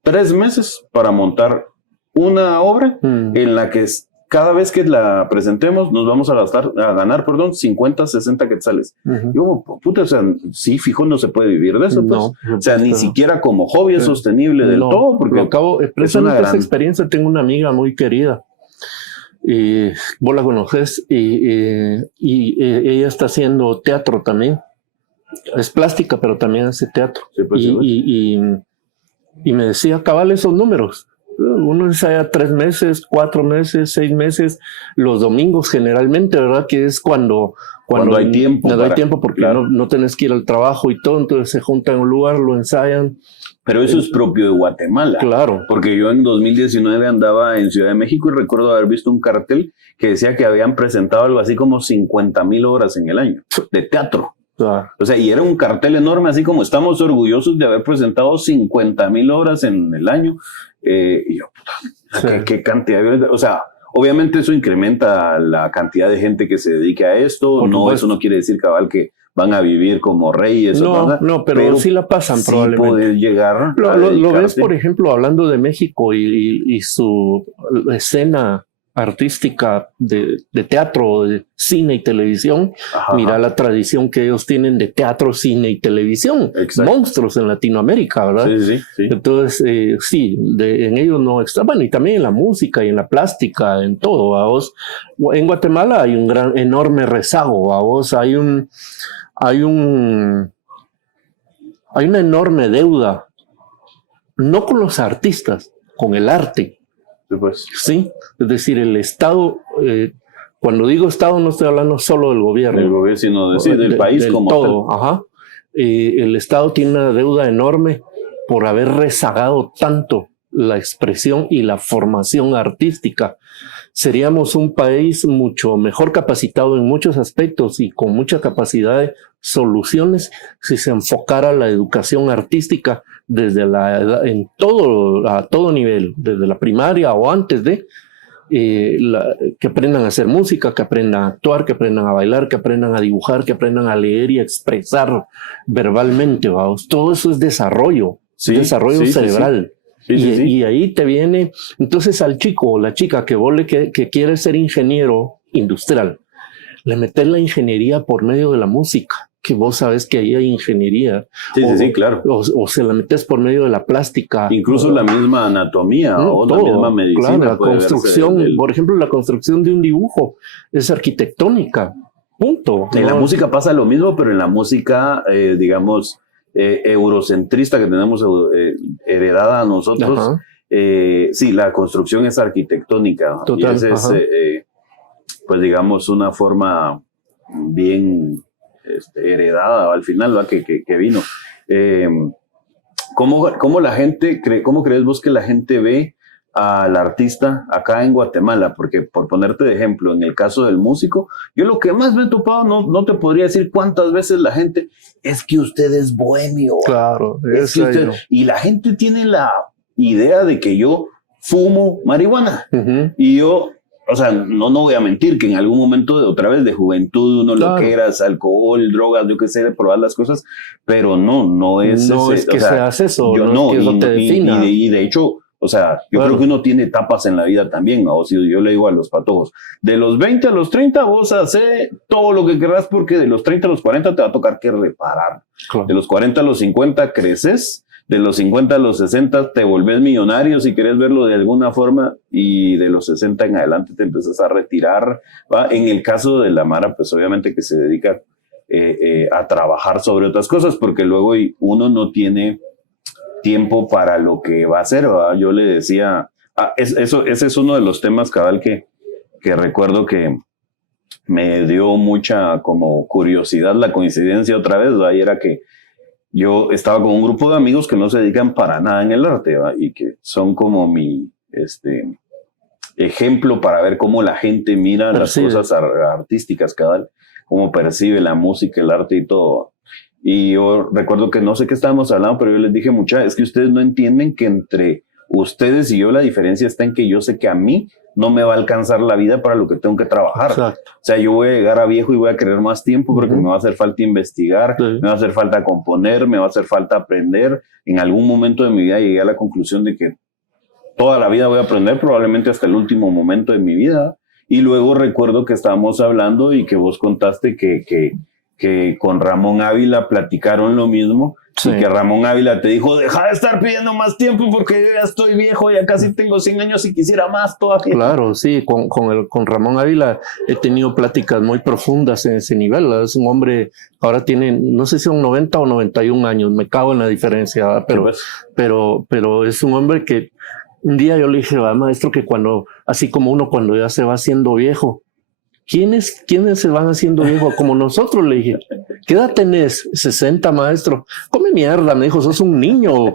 3 meses para montar una obra en la que cada vez que la presentemos nos vamos a ganar, 50, 60 quetzales. Yo, puta, o sea, sí, fijo, no se puede vivir de eso, pues. No, o sea, ni siquiera como hobby es sostenible del todo, porque precisamente esa experiencia, tengo una amiga muy querida, y vos la conoces, y ella está haciendo teatro también, es plástica, pero también hace teatro. Sí, pues, y me decía, cabal, esos números. Uno ensaya 3 meses, 4 meses, 6 meses, los domingos generalmente, ¿verdad? Que es cuando hay tiempo. No hay tiempo porque no tenés que ir al trabajo y todo, entonces se juntan en un lugar, lo ensayan. Pero eso es propio de Guatemala. Claro. Porque yo en 2019 andaba en Ciudad de México y recuerdo haber visto un cartel que decía que habían presentado algo así como 50,000 horas en el año de teatro. O sea, y era un cartel enorme, así como estamos orgullosos de haber presentado 50,000 horas en el año. Y yo, ¿qué cantidad? O sea, obviamente eso incrementa la cantidad de gente que se dedique a esto. Eso no quiere decir, cabal, que van a vivir como reyes. No, pero sí la pasan, sí, probablemente. Poder llegar lo ves, por ejemplo, hablando de México y su escena artística de teatro, de cine y televisión. Mira la tradición que ellos tienen de teatro, cine y televisión. Exacto. Monstruos en Latinoamérica, ¿verdad? Sí. Entonces, en ellos no está. Bueno, y también en la música y en la plástica, en todo. ¿Vos? En Guatemala hay un enorme rezago. ¿Vos? Hay una enorme deuda, no con los artistas, con el arte. Pues. Sí, es decir, el Estado, cuando digo Estado no estoy hablando solo del gobierno. Del gobierno, sino del país como todo, tal. El Estado tiene una deuda enorme por haber rezagado tanto la expresión y la formación artística. Seríamos un país mucho mejor capacitado en muchos aspectos y con mucha capacidad de soluciones si se enfocara la educación artística desde la edad, a todo nivel, desde la primaria o antes de que aprendan a hacer música, que aprendan a actuar, que aprendan a bailar, que aprendan a dibujar, que aprendan a leer y a expresar verbalmente, vamos. Todo eso es desarrollo, desarrollo cerebral. Sí. Y ahí te viene, entonces al chico o la chica que que quiere ser ingeniero industrial, le metes la ingeniería por medio de la música, que vos sabes que ahí hay ingeniería. Sí, claro. O se la metes por medio de la plástica. Incluso la misma anatomía o todo, la misma medicina. Claro, la construcción, por ejemplo, la construcción de un dibujo es arquitectónica. Punto. En la música pasa lo mismo, pero en la música, digamos, eurocentrista que tenemos heredada a nosotros, sí, la construcción es arquitectónica. Total, y esa es, pues digamos, una forma bien heredada al final, ¿va? Que vino. ¿Cómo la gente cómo crees vos que la gente ve al artista acá en Guatemala? Porque, por ponerte de ejemplo, en el caso del músico, yo lo que más me he topado, no te podría decir cuántas veces la gente, es que usted es bohemio. Claro, Es que usted, y la gente tiene la idea de que yo fumo marihuana. Y yo, o sea, no voy a mentir que en algún momento otra vez de juventud uno lo que era alcohol, drogas, yo qué sé, de probar las cosas, pero no es no ese, es que o sea, seas eso, yo no es que eso te defina. y de hecho, o sea, yo creo que uno tiene etapas en la vida también, ¿no? O sea, yo le digo a los patojos, de los 20 a los 30 vos haces todo lo que querrás, porque de los 30 a los 40 te va a tocar que reparar. Claro. De los 40 a los 50 creces, de los 50 a los 60 te volvés millonario si querés verlo de alguna forma, y de los 60 en adelante te empiezas a retirar, ¿va? En el caso de la Mara, pues obviamente que se dedica a trabajar sobre otras cosas, porque luego uno no tiene tiempo para lo que va a hacer, ¿va? Yo le decía, ese es uno de los temas, cabal, que recuerdo que me dio mucha como curiosidad la coincidencia otra vez, ¿va? Y era que yo estaba con un grupo de amigos que no se dedican para nada en el arte, ¿va? Y que son como mi ejemplo para ver cómo la gente mira las cosas artísticas, cabal, cómo percibe la música, el arte y todo. Y yo recuerdo que no sé qué estábamos hablando, pero yo les dije, es que ustedes no entienden que entre ustedes y yo la diferencia está en que yo sé que a mí no me va a alcanzar la vida para lo que tengo que trabajar. Exacto. O sea, yo voy a llegar a viejo y voy a querer más tiempo porque me va a hacer falta investigar, me va a hacer falta componer, me va a hacer falta aprender. En algún momento de mi vida llegué a la conclusión de que toda la vida voy a aprender, probablemente hasta el último momento de mi vida. Y luego recuerdo que estábamos hablando y que vos contaste que con Ramón Ávila platicaron lo mismo. Sí. Y que Ramón Ávila te dijo, deja de estar pidiendo más tiempo porque yo ya estoy viejo, ya casi tengo 100 años y quisiera más todavía. Claro, sí, con Ramón Ávila he tenido pláticas muy profundas en ese nivel. Es un hombre, ahora tiene, no sé si son 90 o 91 años, me cago en la diferencia, pero es un hombre que un día yo le dije, maestro, que así como uno cuando ya se va haciendo viejo, ¿Quiénes se van haciendo viejos? Como nosotros, le dije. ¿Qué edad tenés? 60, maestro. Come mierda, me dijo, sos un niño.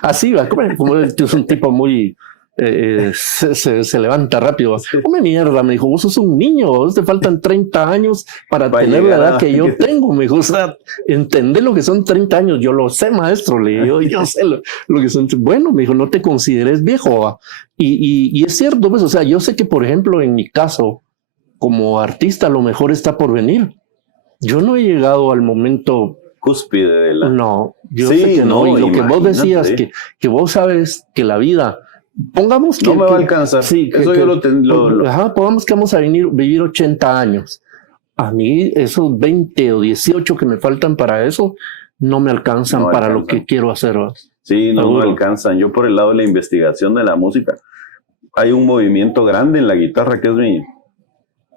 Así va, como es un tipo muy... se levanta rápido. Come mierda, me dijo, vos sos un niño, vos te faltan 30 años para tener la edad que yo tengo. Me dijo, o sea, entender lo que son 30 años. Yo lo sé, maestro, le digo, yo sé lo que son. Bueno, me dijo, no te consideres viejo. Y es cierto, pues, o sea, yo sé que, por ejemplo, en mi caso, como artista, lo mejor está por venir. Yo no he llegado al momento cúspide de la... No, yo sé que no. Y lo que vos decías, que vos sabes que la vida, pongamos que... No me va a alcanzar. Sí, eso yo lo... Ajá, pongamos que vamos a vivir 80 años. A mí esos 20 o 18 que me faltan para eso, no me alcanzan para lo que quiero hacer. Sí, no me alcanzan. Yo por el lado de la investigación de la música, hay un movimiento grande en la guitarra que es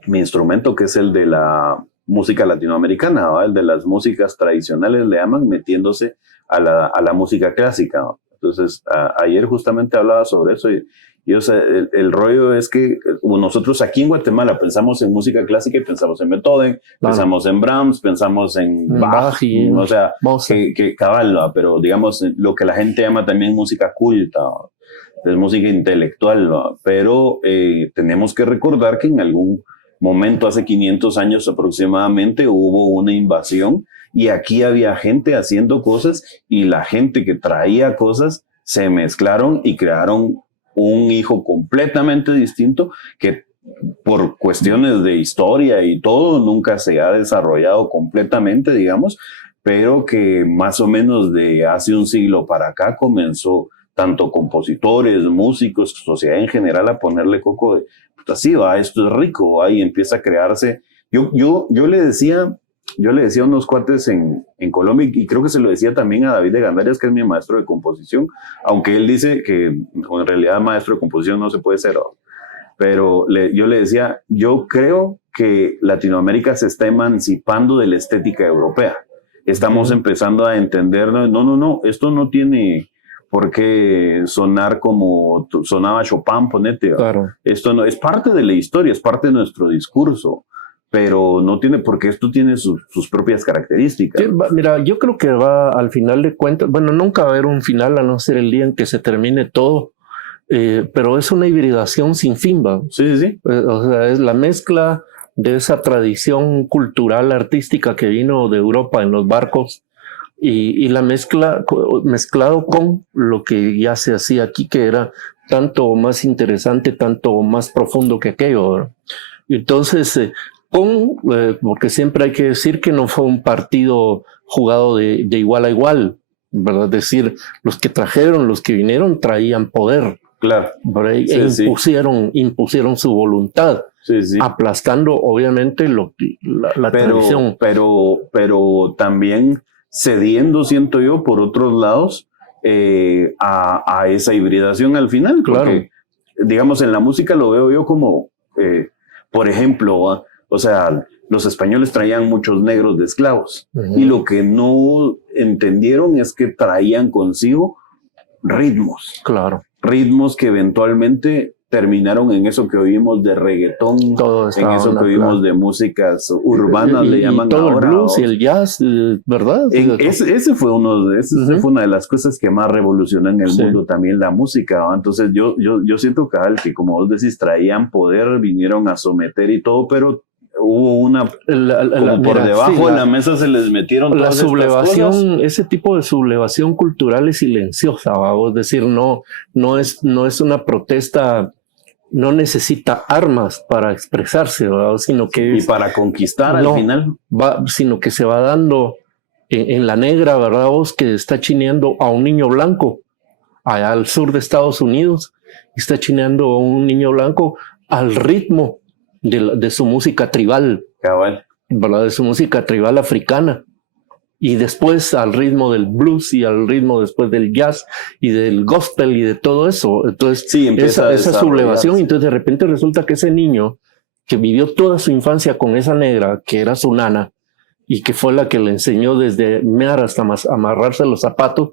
mi instrumento, que es el de la música latinoamericana, ¿va? El de las músicas tradicionales, le llaman, metiéndose a la música clásica, ¿va? Entonces, ayer justamente hablaba sobre eso y o sea, el rollo es que nosotros aquí en Guatemala pensamos en música clásica y pensamos en Beethoven, pensamos en Brahms, pensamos en Bach, o sea, que cabal, ¿va? Pero digamos, lo que la gente llama también música culta, ¿va? Es música intelectual, ¿va? Pero tenemos que recordar que en algún momento, hace 500 años aproximadamente, hubo una invasión y aquí había gente haciendo cosas y la gente que traía cosas se mezclaron y crearon un hijo completamente distinto que por cuestiones de historia y todo nunca se ha desarrollado completamente, digamos, pero que más o menos de hace un siglo para acá comenzó tanto compositores, músicos, sociedad en general a ponerle coco de así va, esto es rico, ahí empieza a crearse. Yo le decía a unos cuates en Colombia, y creo que se lo decía también a David de Gandarias, que es mi maestro de composición, aunque él dice que en realidad maestro de composición no se puede ser, pero yo le decía, yo creo que Latinoamérica se está emancipando de la estética europea. Estamos empezando a entender, no, esto no tiene... porque sonar como sonaba Chopin, ponete. Claro. Esto no es parte de la historia, es parte de nuestro discurso, pero no tiene, porque esto tiene sus propias características. Sí, mira, yo creo que va al final de cuentas, bueno, nunca va a haber un final a no ser el día en que se termine todo, pero es una hibridación sin fin, ¿va? Sí, sí, sí. O sea, es la mezcla de esa tradición cultural, artística que vino de Europa en los barcos y la mezclado con lo que ya se hacía aquí, que era tanto más interesante, tanto más profundo que aquello, ¿verdad? Entonces, porque siempre hay que decir que no fue un partido jugado de igual a igual, ¿verdad? Es decir, los que trajeron, los que vinieron, traían poder, Claro. ¿verdad? Sí, Impusieron su voluntad, sí, sí. aplastando obviamente la tradición. Pero también cediendo, siento yo, por otros lados, a esa hibridación al final. Claro. Porque, digamos, en la música lo veo yo como, por ejemplo, o sea, los españoles traían muchos negros de esclavos y lo que no entendieron es que traían consigo ritmos. Claro. Ritmos que eventualmente terminaron en eso que oímos de reggaetón, en eso que oímos de músicas urbanas, le llaman todo ahora. El blues y el jazz, ¿verdad? Ese fue fue una de las cosas que más revolucionó en el mundo también la música, ¿no? Entonces yo siento que como vos decís, traían poder, vinieron a someter y todo, pero hubo una por debajo de la mesa se les metieron todas la sublevación, estas cosas. ese tipo de sublevación cultural es silenciosa, ¿va? Es decir, no es una protesta, no necesita armas para expresarse, ¿va? Sino que y para conquistar al final sino que se va dando en la negra, ¿verdad? Vos, que está chineando a un niño blanco allá al sur de Estados Unidos, está chineando a un niño blanco al ritmo de su música tribal, cabal, ¿verdad? De su música tribal africana, y después al ritmo del blues y al ritmo después del jazz y del gospel y de todo eso. Entonces, sí, esa sublevación, entonces de repente resulta que ese niño que vivió toda su infancia con esa negra, que era su nana, y que fue la que le enseñó desde mear hasta amarrarse los zapatos,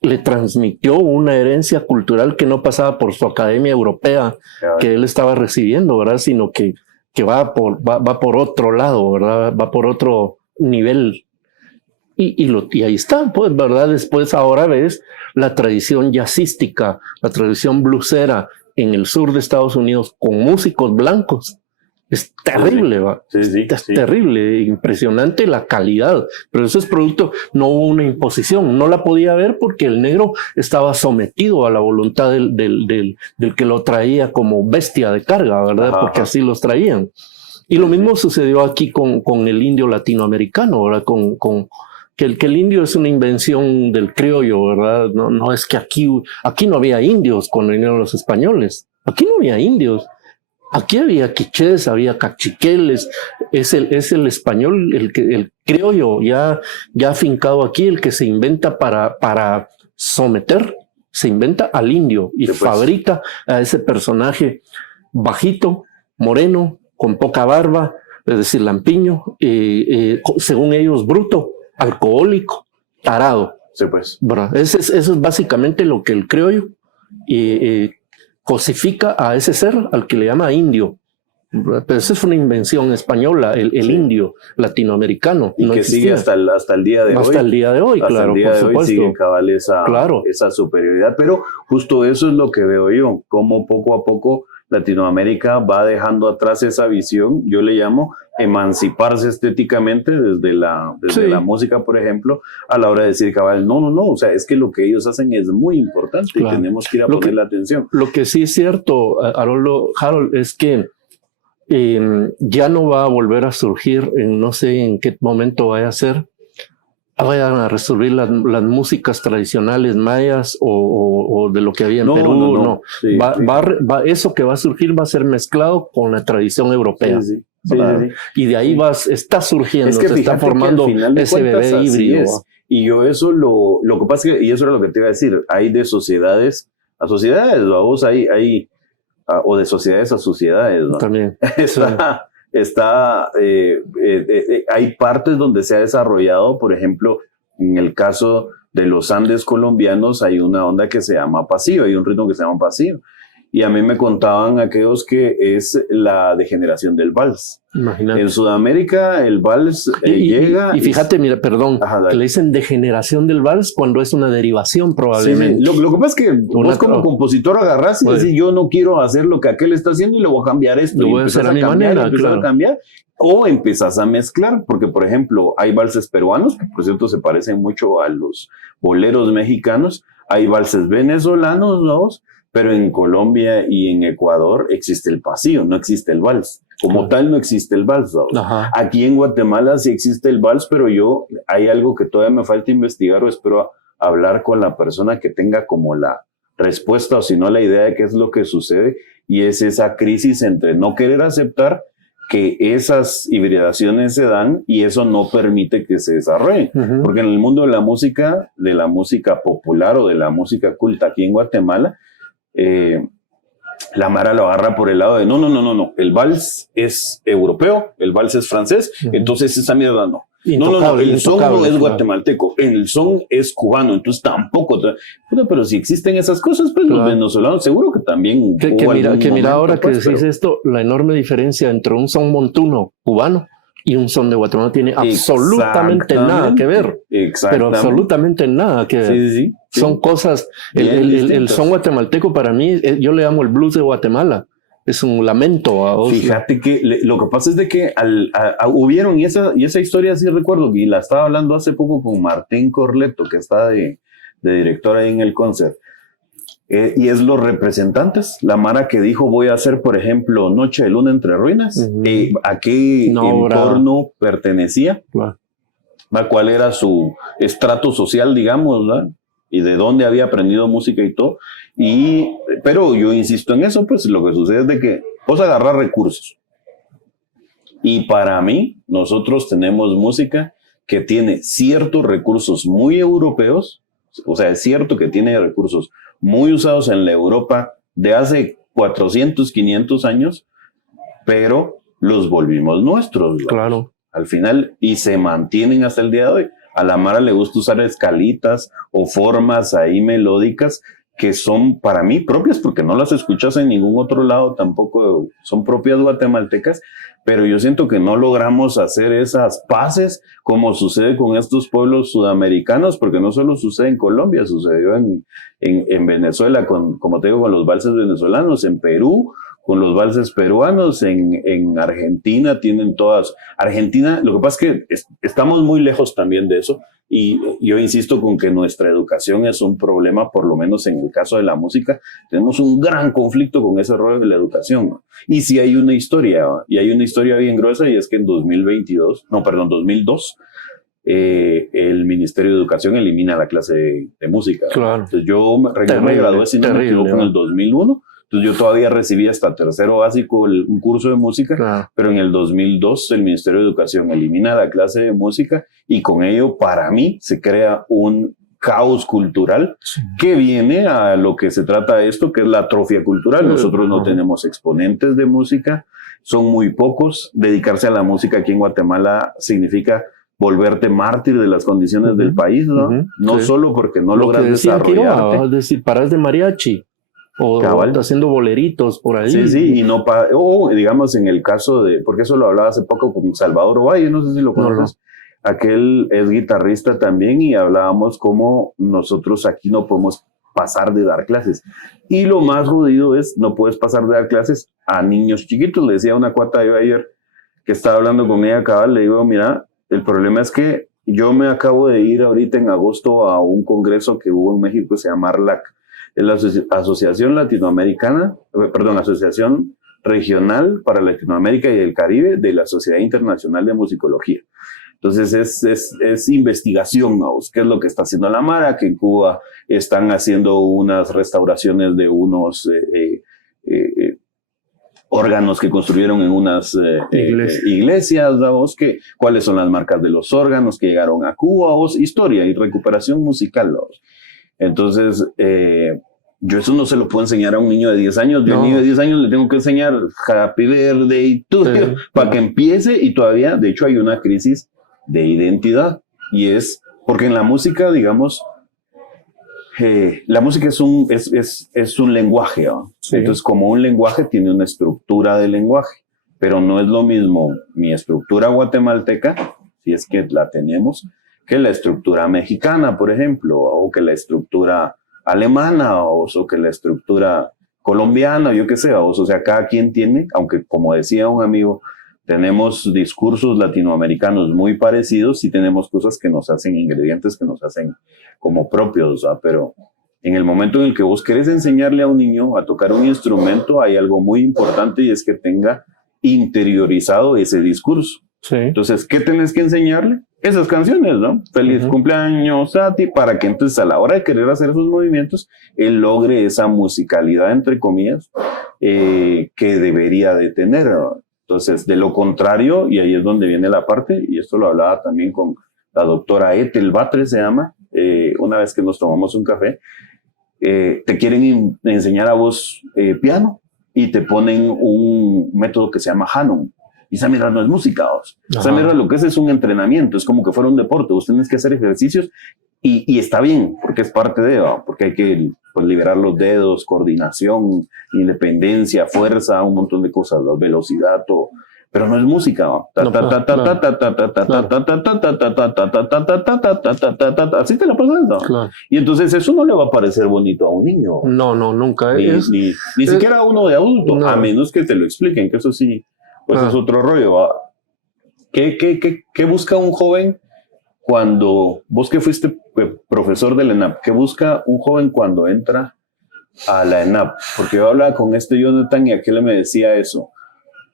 le transmitió una herencia cultural que no pasaba por su academia europea que él estaba recibiendo, ¿verdad? Sino que va por otro lado, ¿verdad? Va por otro nivel. Y ahí está, pues, ¿verdad? Después ahora ves la tradición jazzística, la tradición bluesera en el sur de Estados Unidos con músicos blancos. Es terrible, ¿va? Es terrible, impresionante la calidad, pero eso es producto, no hubo una imposición, no la podía ver porque el negro estaba sometido a la voluntad del que lo traía como bestia de carga, ¿verdad? Ajá. Porque así los traían. Y lo mismo sucedió aquí con el indio latinoamericano, ¿verdad? Que el indio es una invención del criollo, ¿verdad? No es que aquí no había indios cuando vinieron los españoles, aquí no había indios. Aquí había quichés, había cachiqueles, es el español, el criollo ya afincado aquí, el que se inventa para someter, se inventa al indio y fabrica a ese personaje bajito, moreno, con poca barba, es decir, lampiño, según ellos bruto, alcohólico, tarado. Sí, pues. Eso es básicamente lo que el criollo cosifica a ese ser al que le llama indio. Pero esa es una invención española, el indio latinoamericano. Y no que existía. Sigue hasta el día de hoy. Hasta el día de hoy, hasta claro, el día por de supuesto. Hoy sigue cabal esa superioridad. Pero justo eso es lo que veo yo, cómo poco a poco Latinoamérica va dejando atrás esa visión, yo le llamo emanciparse estéticamente desde la música, por ejemplo, a la hora de decir, cabal, no, o sea, es que lo que ellos hacen es muy importante y tenemos que ir a ponerle atención. Lo que sí es cierto, Harold, es que ya no va a volver a surgir, no sé en qué momento vaya a ser, vayan a resurgir las músicas tradicionales mayas o de lo que había en Perú. No. Sí, eso que va a surgir va a ser mezclado con la tradición europea. Sí. Y de ahí está surgiendo, se está formando ese bebé híbrido. Y yo eso lo que pasa es que, y eso era lo que te iba a decir, hay de sociedades a sociedades, vos hay o de sociedades a sociedades, ¿no? También. Hay partes donde se ha desarrollado, por ejemplo, en el caso de los Andes colombianos hay una onda que se llama pasillo, hay un ritmo que se llama pasillo. y a mí me contaban aquellos que es la degeneración del vals. Imagínate. En Sudamérica el vals llega... Y fíjate, mira, perdón, Ajá, que le dicen degeneración del vals cuando es una derivación probablemente. Sí, lo que pasa es que vos como compositor agarrás y decís, yo no quiero hacer lo que aquel está haciendo y le voy a cambiar esto. Lo y voy a hacer a mi cambiar, manera, claro. a cambiar. O empezás a mezclar, porque por ejemplo hay valses peruanos, que por cierto se parecen mucho a los boleros mexicanos, hay valses venezolanos, ¿no? Pero en Colombia y en Ecuador existe el pasillo, no existe el vals. Como tal no existe el vals, ¿no? Aquí en Guatemala sí existe el vals, pero hay algo que todavía me falta investigar o espero hablar con la persona que tenga como la respuesta o si no la idea de qué es lo que sucede, y es esa crisis entre no querer aceptar que esas hibridaciones se dan y eso no permite que se desarrollen. Porque en el mundo de la música popular o de la música culta aquí en Guatemala, la mara lo agarra por el lado de no, el vals es europeo, el vals es francés, entonces esa mierda no. No, el son no es guatemalteco, el son es cubano, entonces tampoco. Pero si existen esas cosas, pues los venezolanos seguro que también. Que mira ahora que decís esto, la enorme diferencia entre un son montuno cubano y un son de Guatemala tiene absolutamente nada que ver. Pero absolutamente nada que ver. Sí. Son cosas. El son guatemalteco para mí, yo le llamo el blues de Guatemala. Es un lamento. Fíjate que lo que pasa es de que hubieron, y esa historia sí recuerdo, y la estaba hablando hace poco con Martín Corleto, que está de director ahí en el concert, y es los representantes, la mara que dijo voy a hacer, por ejemplo, Noche de Luna entre Ruinas, a qué entorno pertenecía, cuál era su estrato social, digamos, ¿verdad? Y de dónde había aprendido música y todo. Pero yo insisto en eso, pues lo que sucede es de que vos agarrar recursos. Y para mí, nosotros tenemos música que tiene ciertos recursos muy europeos, o sea, es cierto que tiene recursos muy usados en la Europa de hace 400, 500 años, pero los volvimos nuestros. ¿verdad? Claro. Al final, y se mantienen hasta el día de hoy. A la mara le gusta usar escalitas o formas ahí melódicas que son para mí propias, porque no las escuchas en ningún otro lado, tampoco son propias guatemaltecas, pero yo siento que no logramos hacer esas paces como sucede con estos pueblos sudamericanos, porque no solo sucede en Colombia, sucedió en Venezuela, como te digo, con los valses venezolanos, en Perú, con los valses peruanos, en Argentina tienen todas. Argentina, lo que pasa es que estamos muy lejos también de eso, y yo insisto con que nuestra educación es un problema, por lo menos en el caso de la música, tenemos un gran conflicto con ese rollo de la educación, ¿no? Y sí hay una historia, ¿no? Y hay una historia bien gruesa, y es que en 2002, el Ministerio de Educación elimina la clase de música. Claro. Entonces yo me gradué, si no me equivoco, en el 2001. Entonces yo todavía recibí hasta tercero básico un curso de música, pero en el 2002 el Ministerio de Educación elimina la clase de música y con ello para mí se crea un caos cultural que viene a lo que se trata de esto, que es la atrofia cultural. Nosotros no tenemos exponentes de música, son muy pocos. Dedicarse a la música aquí en Guatemala significa volverte mártir de las condiciones del país, ¿no? No solo porque no logras desarrollarte. Es decir, paras de mariachi. O haciendo boleritos por ahí. Sí, y no digamos en el caso de, porque eso lo hablaba hace poco con Salvador Ovalle, no sé si lo conoces, aquel es guitarrista también, y hablábamos cómo nosotros aquí no podemos pasar de dar clases. Y lo más jodido es, no puedes pasar de dar clases a niños chiquitos. Le decía una cuata yo ayer, que estaba hablando con ella cabal, le digo, mira, el problema es que yo me acabo de ir ahorita en agosto a un congreso que hubo en México, se llama ARLAC, es la Asociación Asociación Regional para Latinoamérica y el Caribe de la Sociedad Internacional de Musicología. Entonces es investigación, ¿no? ¿Qué es lo que está haciendo la mara? Que en Cuba están haciendo unas restauraciones de unos órganos que construyeron en unas iglesias, ¿no? ¿Cuáles son las marcas de los órganos que llegaron a Cuba? Historia y recuperación musical, ¿no? Entonces, yo eso no se lo puedo enseñar a un niño de 10 años. Yo a un niño de 10 años le tengo que enseñar Happy Birthday para que empiece, y todavía, de hecho, hay una crisis de identidad. Y es porque en la música, digamos, La música es un lenguaje, ¿no? Sí. Entonces, como un lenguaje tiene una estructura de lenguaje, pero no es lo mismo mi estructura guatemalteca, si es que la tenemos, que la estructura mexicana, por ejemplo, o que la estructura alemana, o que la estructura colombiana, yo qué sé, o sea, cada quien tiene, aunque como decía un amigo, tenemos discursos latinoamericanos muy parecidos y tenemos cosas que nos hacen, ingredientes que nos hacen como propios, ¿sabes? Pero en el momento en el que vos querés enseñarle a un niño a tocar un instrumento, hay algo muy importante y es que tenga interiorizado ese discurso. Sí. Entonces, ¿qué tenés que enseñarle? Esas canciones, ¿no? Feliz cumpleaños a ti, para que entonces a la hora de querer hacer esos movimientos, él logre esa musicalidad, entre comillas, que debería de tener, ¿no? Entonces, de lo contrario, y ahí es donde viene la parte, y esto lo hablaba también con la doctora Ethel Batre, se llama, una vez que nos tomamos un café, te quieren enseñar a vos piano y te ponen un método que se llama Hanon. Y esa mierda no es música, vos. Esa mierda lo que es un entrenamiento, es como que fuera un deporte. Vos tenés que hacer ejercicios y está bien, porque es parte de, ¿no? Porque hay que pues, liberar los dedos, coordinación, independencia, fuerza, un montón de cosas, la velocidad, todo. Pero no es música, ¿no? Así te la pasas, ¿no? Claro. Y entonces eso no le va a parecer bonito a un niño. No, nunca. Ni siquiera a uno de adulto, no. A menos que te lo expliquen, que eso sí, pues es otro rollo, ¿va? ¿Qué busca un joven cuando, vos que fuiste profesor de la ENAP, qué busca un joven cuando entra a la ENAP? Porque yo hablaba con Jonathan y aquel me decía eso.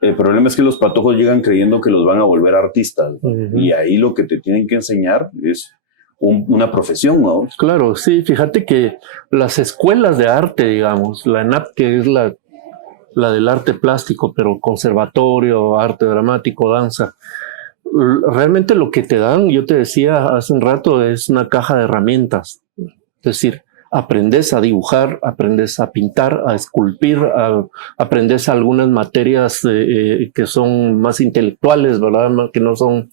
El problema es que los patojos llegan creyendo que los van a volver artistas, ¿no? Y ahí lo que te tienen que enseñar es una profesión, ¿no? Claro, sí, fíjate que las escuelas de arte, digamos, la ENAP, que es la del arte plástico, pero conservatorio, arte dramático, danza, realmente lo que te dan, yo te decía hace un rato, es una caja de herramientas. Es decir, aprendes a dibujar, aprendes a pintar, a esculpir, aprendes algunas materias que son más intelectuales, ¿verdad? Que no son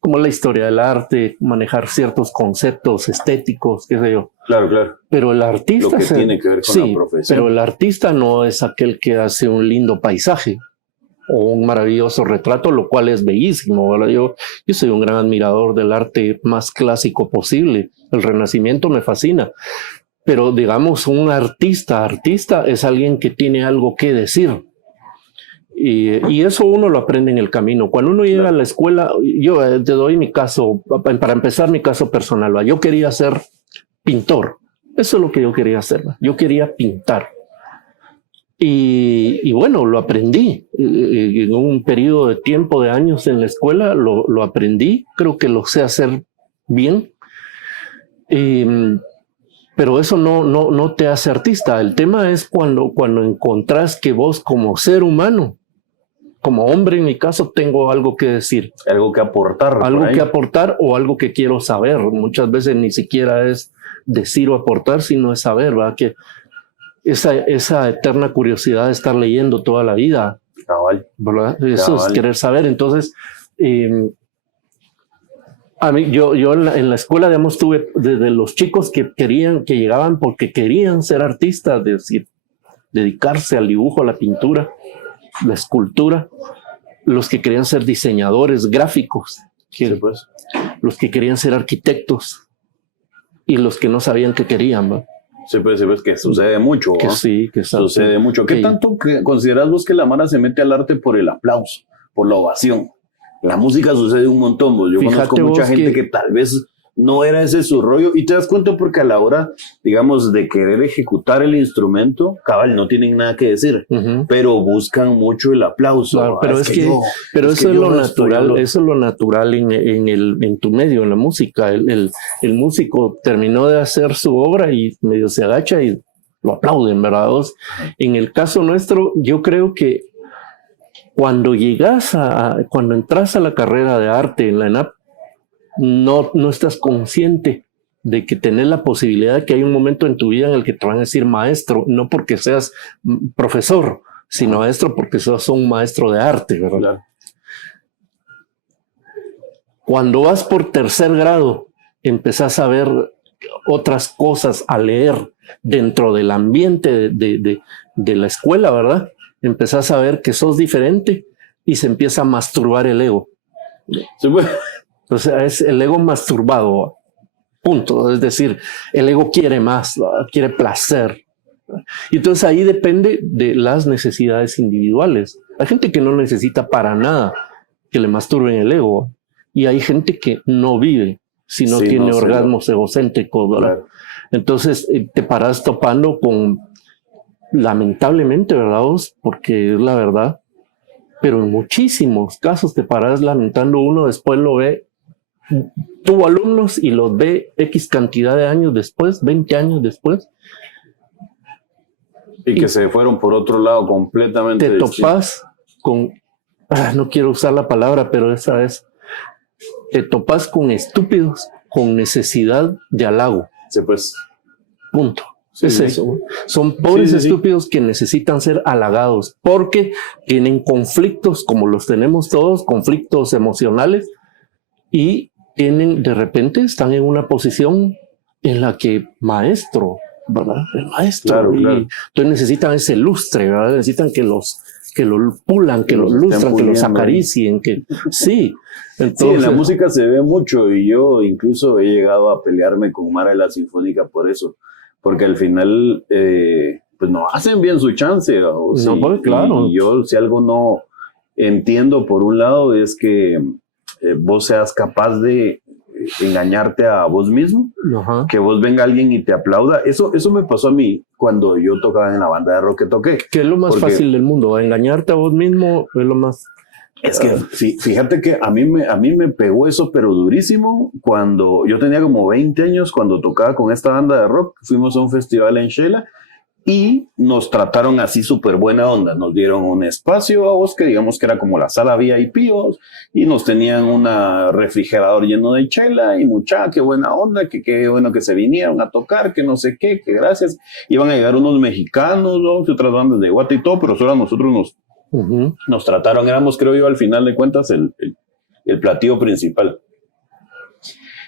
como la historia del arte, manejar ciertos conceptos estéticos, qué sé yo. Claro. Pero el artista... Lo que tiene que ver con la profesión. Pero el artista no es aquel que hace un lindo paisaje o un maravilloso retrato, lo cual es bellísimo, ¿verdad? Yo soy un gran admirador del arte más clásico posible. El Renacimiento me fascina. Pero digamos, un artista es alguien que tiene algo que decir. Y eso uno lo aprende en el camino. Cuando uno llega a la escuela, yo te doy mi caso, para empezar mi caso personal, ¿va? Yo quería ser pintor. Eso es lo que yo quería hacer. ¿va? Yo quería pintar. Y bueno, lo aprendí. En un periodo de tiempo, de años en la escuela, lo aprendí. Creo que lo sé hacer bien. Pero eso no te hace artista. El tema es cuando encontrás que vos como ser humano, como hombre en mi caso, tengo algo que decir. Algo que aportar. Algo que aportar o algo que quiero saber. Muchas veces ni siquiera es decir o aportar, sino es saber, ¿verdad? Que esa eterna curiosidad de estar leyendo toda la vida. Cabal. ¿Verdad? Eso es querer saber. Entonces, a mí, yo en la escuela, digamos, tuve desde los chicos que llegaban porque querían ser artistas, es decir, dedicarse al dibujo, a la pintura, la escultura, los que querían ser diseñadores gráficos, pues. los que querían ser arquitectos y los que no sabían qué querían, ¿va? Sí, pues que sucede mucho, ¿no? Que sí, que sucede mucho. ¿Qué tanto consideras vos que la mara se mete al arte por el aplauso, por la ovación? La música sucede un montón, vos. Yo conozco mucha gente que tal vez no era ese su rollo y te das cuenta porque a la hora, digamos, de querer ejecutar el instrumento, cabal, no tienen nada que decir, pero buscan mucho el aplauso. Claro, pero eso es lo natural, eso es lo natural en tu medio, en la música. El músico terminó de hacer su obra y medio se agacha y lo aplauden, ¿verdad? En el caso nuestro, yo creo que cuando entras a la carrera de arte en la ENAP, no estás consciente de que tenés la posibilidad de que hay un momento en tu vida en el que te van a decir maestro, no porque seas profesor, sino maestro porque sos un maestro de arte, ¿verdad? Claro. Cuando vas por tercer grado, empezás a ver otras cosas a leer dentro del ambiente de la escuela, ¿verdad? Empezás a ver que sos diferente y se empieza a masturbar el ego. Sí, bueno. O sea, es el ego masturbado, punto. Es decir, el ego quiere más, ¿verdad? Quiere placer. Y entonces ahí depende de las necesidades individuales. Hay gente que no necesita para nada que le masturben el ego. Y hay gente que no vive si no tiene orgasmos egocéntricos, ¿verdad? Claro. Entonces te paras topando con, lamentablemente, ¿verdad vos? Porque es la verdad, pero en muchísimos casos te paras lamentando, uno después lo ve, tuvo alumnos y los ve X cantidad de años después, 20 años después. Y que se fueron por otro lado completamente. Te topas con, no quiero usar la palabra, pero esa es, te topas con estúpidos con necesidad de halago. Sí, pues. Punto. Sí, es eso. Son pobres estúpidos que necesitan ser halagados porque tienen conflictos, como los tenemos todos, conflictos emocionales, y tienen, de repente, están en una posición en la que maestro, ¿verdad? El maestro. Claro, y claro. Entonces necesitan ese lustre, ¿verdad? Necesitan que lo pulan, que los lustran, que los acaricien, que sí. Entonces, sí, en la música se ve mucho y yo incluso he llegado a pelearme con Mara de la Sinfónica por eso, porque al final pues no hacen bien su chance. O no, sí, pues, claro. Y yo si algo no entiendo por un lado es que vos seas capaz de engañarte a vos mismo, ajá, que vos venga alguien y te aplauda. Eso me pasó a mí cuando yo tocaba en la banda de rock que toqué. Que es lo más fácil del mundo, engañarte a vos mismo es lo más... Es que fíjate que a mí me pegó eso, pero durísimo, cuando yo tenía como 20 años, cuando tocaba con esta banda de rock, fuimos a un festival en Shela y nos trataron así súper buena onda. Nos dieron un espacio a vos que digamos que era como la sala VIP y nos tenían un refrigerador lleno de chela y mucha, qué buena onda, que qué bueno que se vinieron a tocar, que no sé qué, que gracias. Iban a llegar unos mexicanos, ¿no? Y otras bandas de Guate y todo, pero solo a nosotros nos trataron, éramos creo yo al final de cuentas el platillo principal.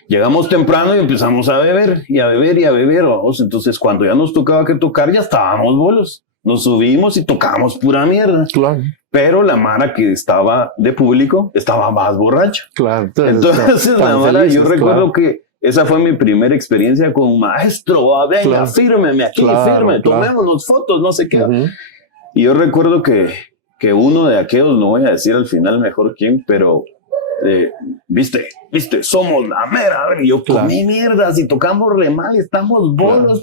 Llegamos temprano y empezamos a beber y a beber y a beber, vamos. Entonces cuando ya nos tocaba que tocar ya estábamos bolos, nos subimos y tocábamos pura mierda. Claro. Pero la Mara que estaba de público estaba más borracha. Claro. Entonces la Mara, felices, yo recuerdo que esa fue mi primera experiencia con maestro, venga, fírmeme aquí, firme, tomémonos fotos, no sé qué. Y yo recuerdo que uno de aquellos, no voy a decir al final mejor quién, pero viste, somos la mera, y yo comí mierdas y tocamos re mal y estamos bolos,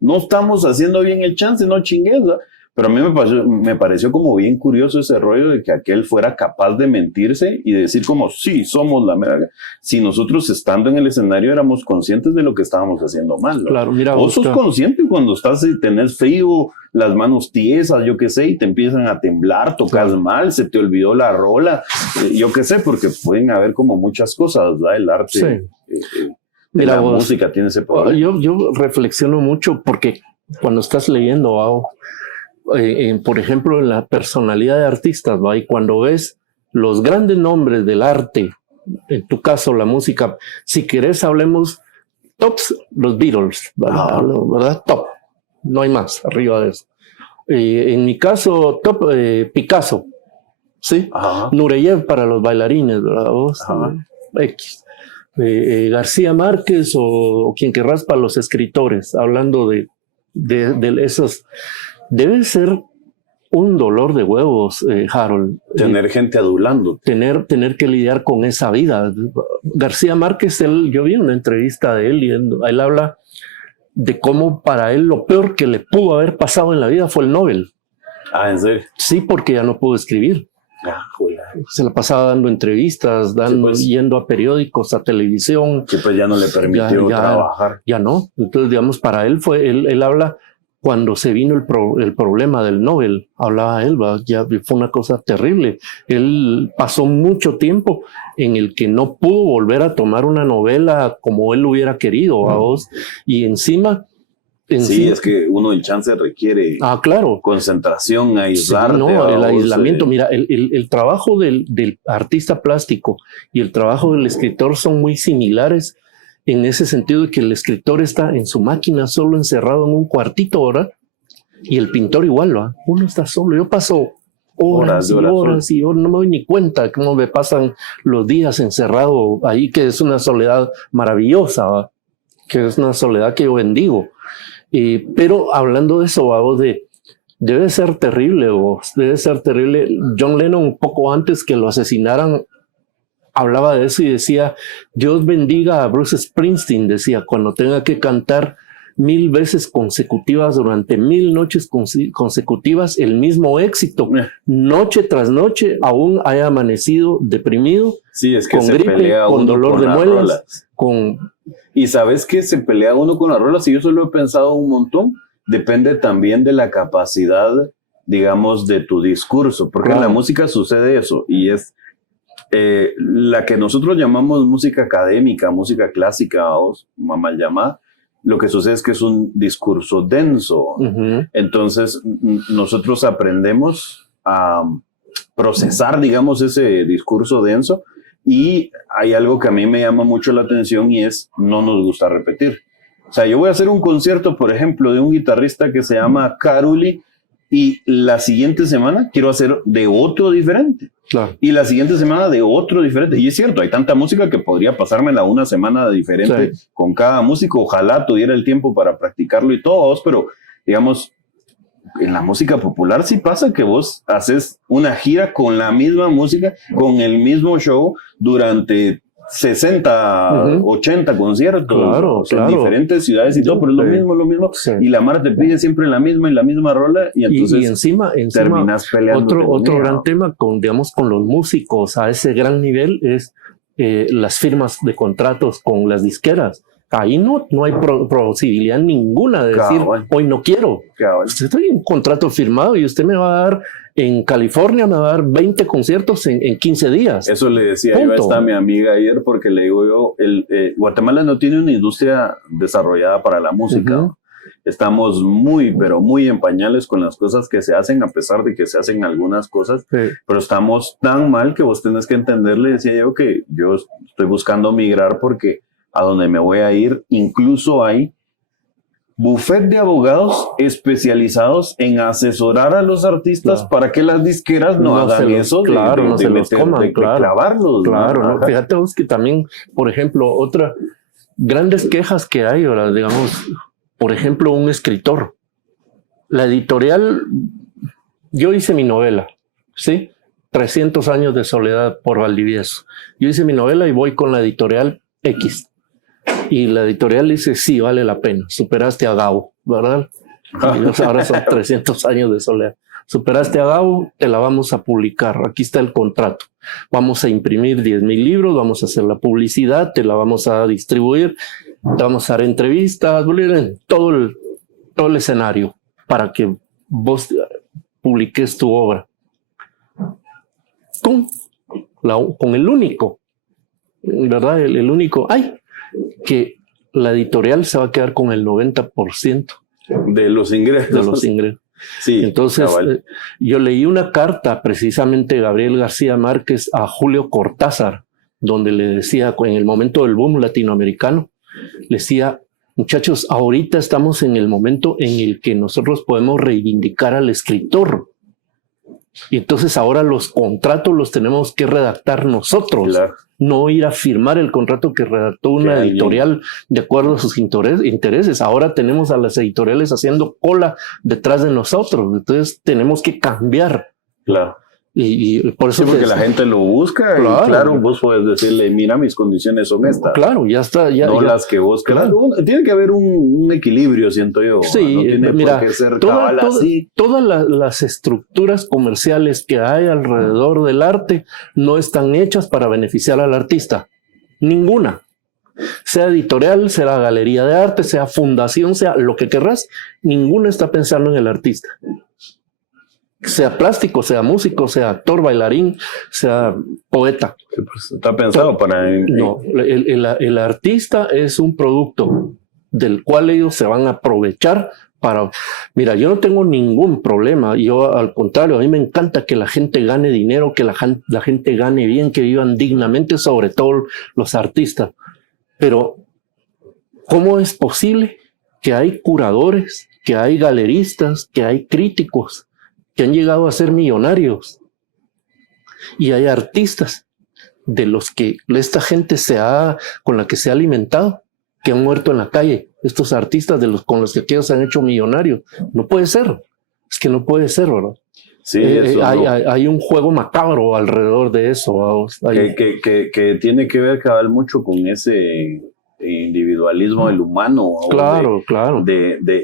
no estamos haciendo bien el chance, no chingues, ¿verdad? Pero a mí me pareció como bien curioso ese rollo de que aquel fuera capaz de mentirse y decir como, sí, somos la mera. Si nosotros estando en el escenario éramos conscientes de lo que estábamos haciendo mal, ¿no? Claro, mira, vos sos consciente cuando estás y tenés frío, las manos tiesas, yo qué sé, y te empiezan a temblar, tocas mal, se te olvidó la rola, yo qué sé, porque pueden haber como muchas cosas, ¿verdad? El arte, mira, la música tiene ese problema. Yo reflexiono mucho porque cuando estás leyendo, por ejemplo, en la personalidad de artistas, ¿va? Y cuando ves los grandes nombres del arte, en tu caso la música, si querés hablemos tops, los Beatles, ¿verdad? Top, no hay más arriba de eso. En mi caso, top, Picasso, ¿sí? Nureyev para los bailarines, ¿verdad? X. García Márquez o quien querrás para los escritores, hablando de esos. Debe ser un dolor de huevos, Harold. Tener gente adulando. Tener que lidiar con esa vida. García Márquez, yo vi una entrevista de él y él habla de cómo para él lo peor que le pudo haber pasado en la vida fue el Nobel. Ah, ¿en serio? Sí, porque ya no pudo escribir. Se la pasaba dando entrevistas, yendo a periódicos, a televisión. Que pues ya no le permitió trabajar. Ya no. Entonces, digamos, para él él habla. Cuando se vino el problema del Nobel, hablaba él, ya fue una cosa terrible. Él pasó mucho tiempo en el que no pudo volver a tomar una novela como él hubiera querido, y encima... Sí, es que uno el chance requiere claro. Concentración, aislarte. Sí, el aislamiento. Mira, el trabajo del artista plástico y el trabajo del escritor son muy similares en ese sentido de que el escritor está en su máquina solo encerrado en un cuartito, ¿verdad? Y el pintor igual, ¿verdad? Uno está solo. Yo paso horas y horas, no me doy ni cuenta cómo me pasan los días encerrado ahí, que es una soledad maravillosa, ¿verdad? Que es una soledad que yo bendigo. Pero hablando de eso, ¿verdad? Debe ser terrible, debe ser terrible. John Lennon, un poco antes que lo asesinaran, hablaba de eso y decía: Dios bendiga a Bruce Springsteen, decía, cuando tenga que cantar 1000 veces consecutivas durante 1000 noches consecutivas el mismo éxito, noche tras noche, aún haya amanecido deprimido, sí, es que con se gripe, pelea con uno dolor con de las muelas, rolas. Y sabes que se pelea uno con las rolas, y yo solo he pensado un montón, depende también de la capacidad, digamos, de tu discurso, porque en la música sucede eso, y es la que nosotros llamamos música académica, música clásica o mal llamada. Lo que sucede es que es un discurso denso. Entonces, nosotros aprendemos a procesar, digamos, ese discurso denso, y hay algo que a mí me llama mucho la atención, y es: no nos gusta repetir. O sea, yo voy a hacer un concierto, por ejemplo, de un guitarrista que se llama Karuli, y la siguiente semana quiero hacer de otro diferente. Claro. Y la siguiente semana de otro diferente. Y es cierto, hay tanta música que podría pasármela una semana diferente con cada músico. Ojalá tuviera el tiempo para practicarlo y todos, pero digamos, en la música popular sí pasa que vos haces una gira con la misma música, con el mismo show durante 60, 80 conciertos en diferentes ciudades y todo, pero es lo mismo. Sí. Y la Mara te pide siempre la misma y la misma rola, y entonces y encima terminas peleando. Otro gran tema con los músicos a ese gran nivel es las firmas de contratos con las disqueras. Ahí no hay posibilidad ninguna de decir: hoy no quiero. Estoy en un contrato firmado y usted me va a dar, en California me va a dar 20 conciertos en 15 días. Eso le decía yo a esta mi amiga ayer, porque le digo yo, Guatemala no tiene una industria desarrollada para la música. Estamos pero muy en pañales con las cosas que se hacen, a pesar de que se hacen algunas cosas, pero estamos tan mal que vos tenés que entenderle, decía yo, que yo estoy buscando migrar, porque a donde me voy a ir, incluso hay buffet de abogados especializados en asesorar a los artistas para que las disqueras no hagan eso de clavarlos. Claro, ¿no? Fíjate vos que también, por ejemplo, otras grandes quejas que hay ahora, digamos, por ejemplo, un escritor. La editorial, yo hice mi novela, ¿sí? 300 años de soledad por Valdivieso. Yo hice mi novela y voy con la editorial X. Y la editorial dice: sí, vale la pena, superaste a Gabo, ¿verdad? Y ahora son 300 años de soledad. Superaste a Gabo, te la vamos a publicar, aquí está el contrato. Vamos a imprimir 10,000 libros, vamos a hacer la publicidad, te la vamos a distribuir, te vamos a dar entrevistas, todo el escenario para que vos publiques tu obra. Con el único, ¿verdad? El único... que la editorial se va a quedar con el 90% de los ingresos. Sí, entonces yo leí una carta precisamente de Gabriel García Márquez a Julio Cortázar, donde le decía, en el momento del boom latinoamericano, le decía: muchachos, ahorita estamos en el momento en el que nosotros podemos reivindicar al escritor. Y entonces ahora los contratos los tenemos que redactar nosotros, no ir a firmar el contrato que redactó una editorial de acuerdo a sus intereses. Ahora tenemos a las editoriales haciendo cola detrás de nosotros, entonces tenemos que cambiar. Claro. Y por eso porque la gente lo busca, y claro, vos puedes decirle: mira, mis condiciones son estas. Claro, ya está. No las que vos querás. Tiene que haber un equilibrio, siento yo. Sí, no tiene por qué ser cabal así. Todas las estructuras comerciales que hay alrededor del arte no están hechas para beneficiar al artista. Ninguna. Sea editorial, sea galería de arte, sea fundación, sea lo que querrás, ninguna está pensando en el artista. Sea plástico, sea músico, sea actor, bailarín, sea poeta. Sí, pues está pensado para... No, el artista es un producto del cual ellos se van a aprovechar para... Mira, yo no tengo ningún problema. Yo, al contrario, a mí me encanta que la gente gane dinero, que la gente gane bien, que vivan dignamente, sobre todo los artistas. Pero ¿cómo es posible que hay curadores, que hay galeristas, que hay críticos que han llegado a ser millonarios y hay artistas de los que esta gente con la que se ha alimentado, que han muerto en la calle? Estos artistas con los que aquellos se han hecho millonarios. No puede ser. Es que no puede ser, ¿verdad? Sí, eso hay un juego macabro alrededor de eso. que tiene que ver cabal mucho con ese individualismo del humano. Claro, claro.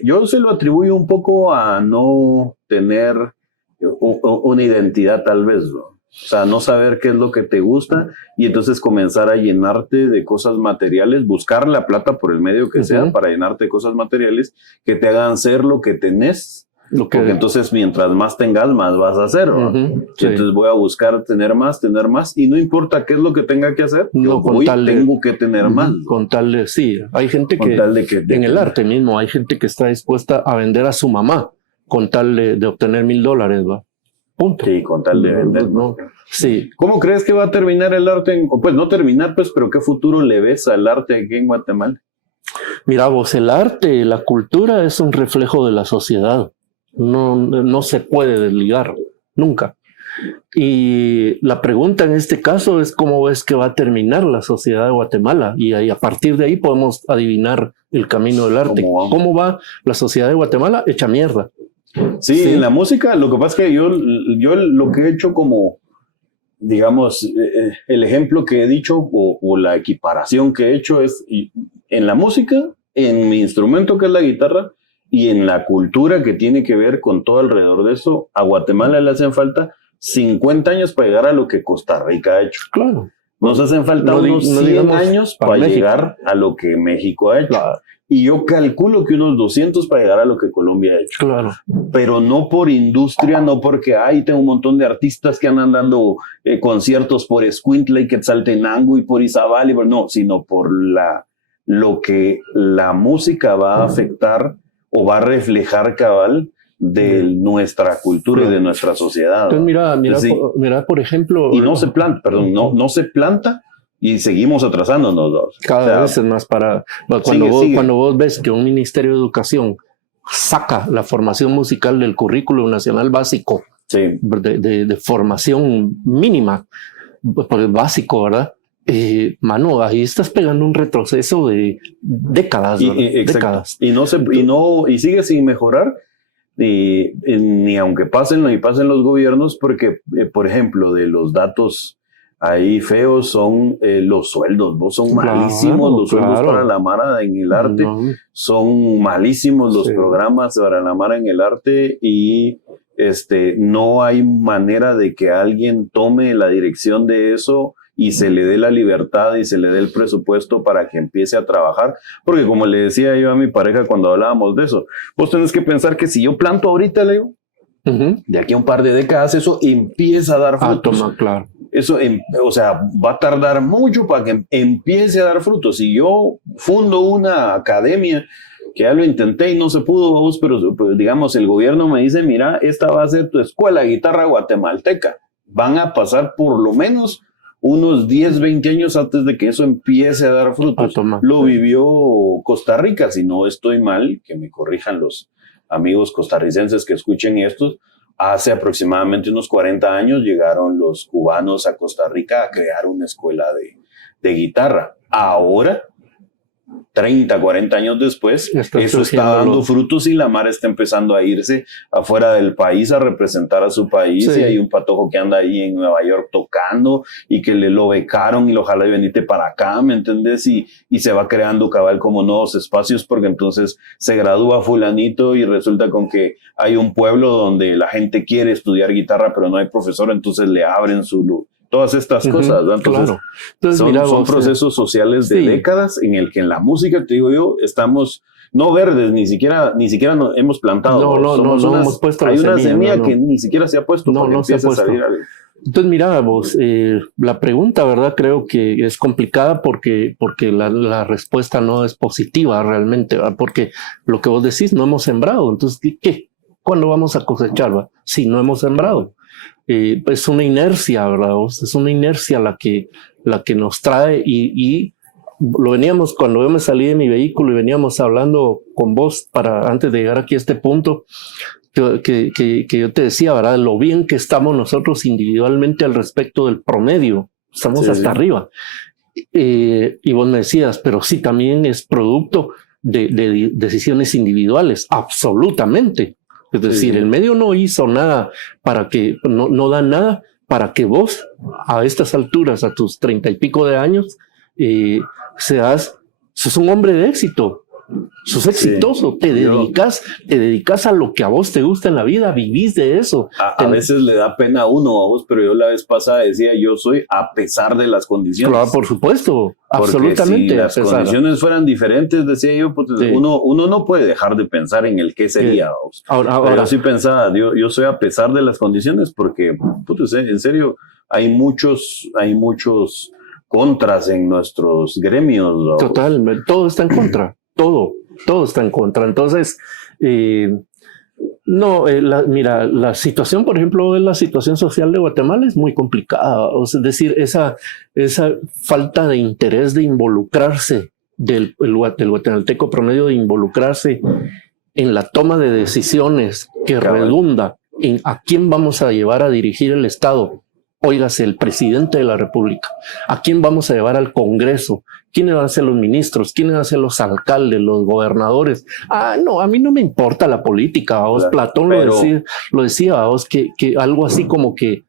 Yo se lo atribuyo un poco a no tener una identidad tal vez, ¿no? O sea, no saber qué es lo que te gusta y entonces comenzar a llenarte de cosas materiales, buscar la plata por el medio que sea para llenarte de cosas materiales que te hagan ser lo que tenés. Porque entonces mientras más tengas, más vas a hacer, ¿no? Sí. Entonces voy a buscar tener más y no importa qué es lo que tenga que hacer, tengo que tener más. Con tal de, sí, hay gente en el arte mismo, hay gente que está dispuesta a vender a su mamá con tal de obtener $1,000, ¿va? Punto. Sí, con tal de vender. No, sí. ¿Cómo crees que va a terminar el arte? Pues no terminar, pues, pero ¿qué futuro le ves al arte aquí en Guatemala? Mira vos, el arte, la cultura es un reflejo de la sociedad. No se puede desligar, nunca. Y la pregunta en este caso es cómo ves que va a terminar la sociedad de Guatemala, y ahí, a partir de ahí podemos adivinar el camino del arte. ¿Cómo va la sociedad de Guatemala? Hecha mierda. Sí, en la música, lo que pasa es que yo lo que he hecho como, digamos, el ejemplo que he dicho o la equiparación que he hecho es en la música, en mi instrumento que es la guitarra, y en la cultura que tiene que ver con todo alrededor de eso, a Guatemala le hacen falta 50 años para llegar a lo que Costa Rica ha hecho. Claro. Nos hacen falta unos 100 años para llegar a lo que México ha hecho. Claro. Y yo calculo que unos 200 para llegar a lo que Colombia ha hecho. Claro. Pero no por industria, no porque tengo un montón de artistas que andan dando conciertos por Escuintla y Quetzaltenango y por Izabal, no, sino por lo que la música va a afectar o va a reflejar cabal de nuestra cultura y de nuestra sociedad. Entonces, mira, por ejemplo... Y no se planta y seguimos atrasándonos dos. Cada vez es más para... Cuando vos ves que un Ministerio de Educación saca la formación musical del currículo nacional básico, de formación mínima, pues básico, ¿verdad? Mano, ahí estás pegando un retroceso de décadas, décadas. Y sigue sin mejorar, ni aunque pasen los gobiernos, porque, por ejemplo, de los datos ahí feos son los sueldos, ¿no? Son malísimos los sueldos para la mara en el arte, son malísimos los programas para la mara en el arte, y no hay manera de que alguien tome la dirección de eso y se le dé la libertad y se le dé el presupuesto para que empiece a trabajar, porque como le decía yo a mi pareja cuando hablábamos de eso, vos tenés que pensar que si yo planto ahorita, Leo, de aquí a un par de décadas eso empieza a dar frutos. Claro. Eso, va a tardar mucho para que empiece a dar frutos. Si yo fundo una academia, que ya lo intenté y no se pudo, pero digamos, el gobierno me dice, mira, esta va a ser tu escuela de guitarra guatemalteca. Van a pasar por lo menos unos 10, 20 años antes de que eso empiece a dar frutos. Lo vivió Costa Rica, si no estoy mal, que me corrijan los amigos costarricenses que escuchen esto. Hace aproximadamente unos 40 años llegaron los cubanos a Costa Rica a crear una escuela de guitarra. Ahora, 30, 40 años después, eso está dando frutos y la mara está empezando a irse afuera del país a representar a su país. Y hay un patojo que anda ahí en Nueva York tocando y que lo becaron y ojalá y venite para acá, ¿me entendés? Y se va creando cabal como nuevos espacios, porque entonces se gradúa fulanito y resulta con que hay un pueblo donde la gente quiere estudiar guitarra pero no hay profesor, entonces le abren todas estas cosas, ¿no? Entonces, son procesos sociales de décadas en el que en la música, te digo yo, estamos no verdes, ni siquiera hemos plantado. No hemos puesto hay una semilla que ni siquiera se ha puesto para que empiece a salir algo. Entonces, mira, vos, la pregunta, ¿verdad? Creo que es complicada porque la respuesta no es positiva realmente, ¿verdad? Porque lo que vos decís, no hemos sembrado. Entonces, ¿qué? ¿Cuándo vamos a cosechar, ¿verdad? Si no hemos sembrado. Es una inercia, ¿verdad? Es una inercia la que nos trae y cuando yo me salí de mi vehículo y veníamos hablando con vos antes de llegar aquí a este punto, que yo te decía, ¿verdad? Lo bien que estamos nosotros individualmente al respecto del promedio. Estamos hasta arriba. Y vos me decías, pero sí, también es producto de decisiones individuales, absolutamente. Es decir, el medio no hizo nada para que, no da nada para que vos, a estas alturas, a tus 30 y pico de años, sos un hombre de éxito. Sos exitoso, te dedicas a lo que a vos te gusta en la vida, vivís de eso. A veces le da pena a uno, a vos, pero yo la vez pasada decía, yo soy a pesar de las condiciones. Claro, por supuesto, absolutamente. Si las condiciones fueran diferentes, decía yo, pues uno no puede dejar de pensar en el qué sería. Sí. Ahora, yo sí pensaba, yo soy a pesar de las condiciones, porque, pues, en serio, hay muchos contras en nuestros gremios. ¿No? Total, todo está en contra. Todo está en contra. Entonces, mira, la situación, por ejemplo, la situación social de Guatemala es muy complicada. Es decir, esa falta de interés de involucrarse del guatemalteco promedio, de involucrarse en la toma de decisiones que redunda en a quién vamos a llevar a dirigir el Estado. Óigase, el presidente de la República. ¿A quién vamos a llevar al Congreso? ¿Quiénes van a ser los ministros? ¿Quiénes van a ser los alcaldes, los gobernadores? No, a mí no me importa la política. Claro, Platón lo decía, que algo así como que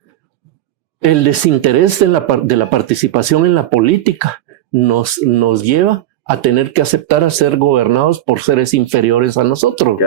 el desinterés de la participación en la política nos lleva a tener que aceptar a ser gobernados por seres inferiores a nosotros.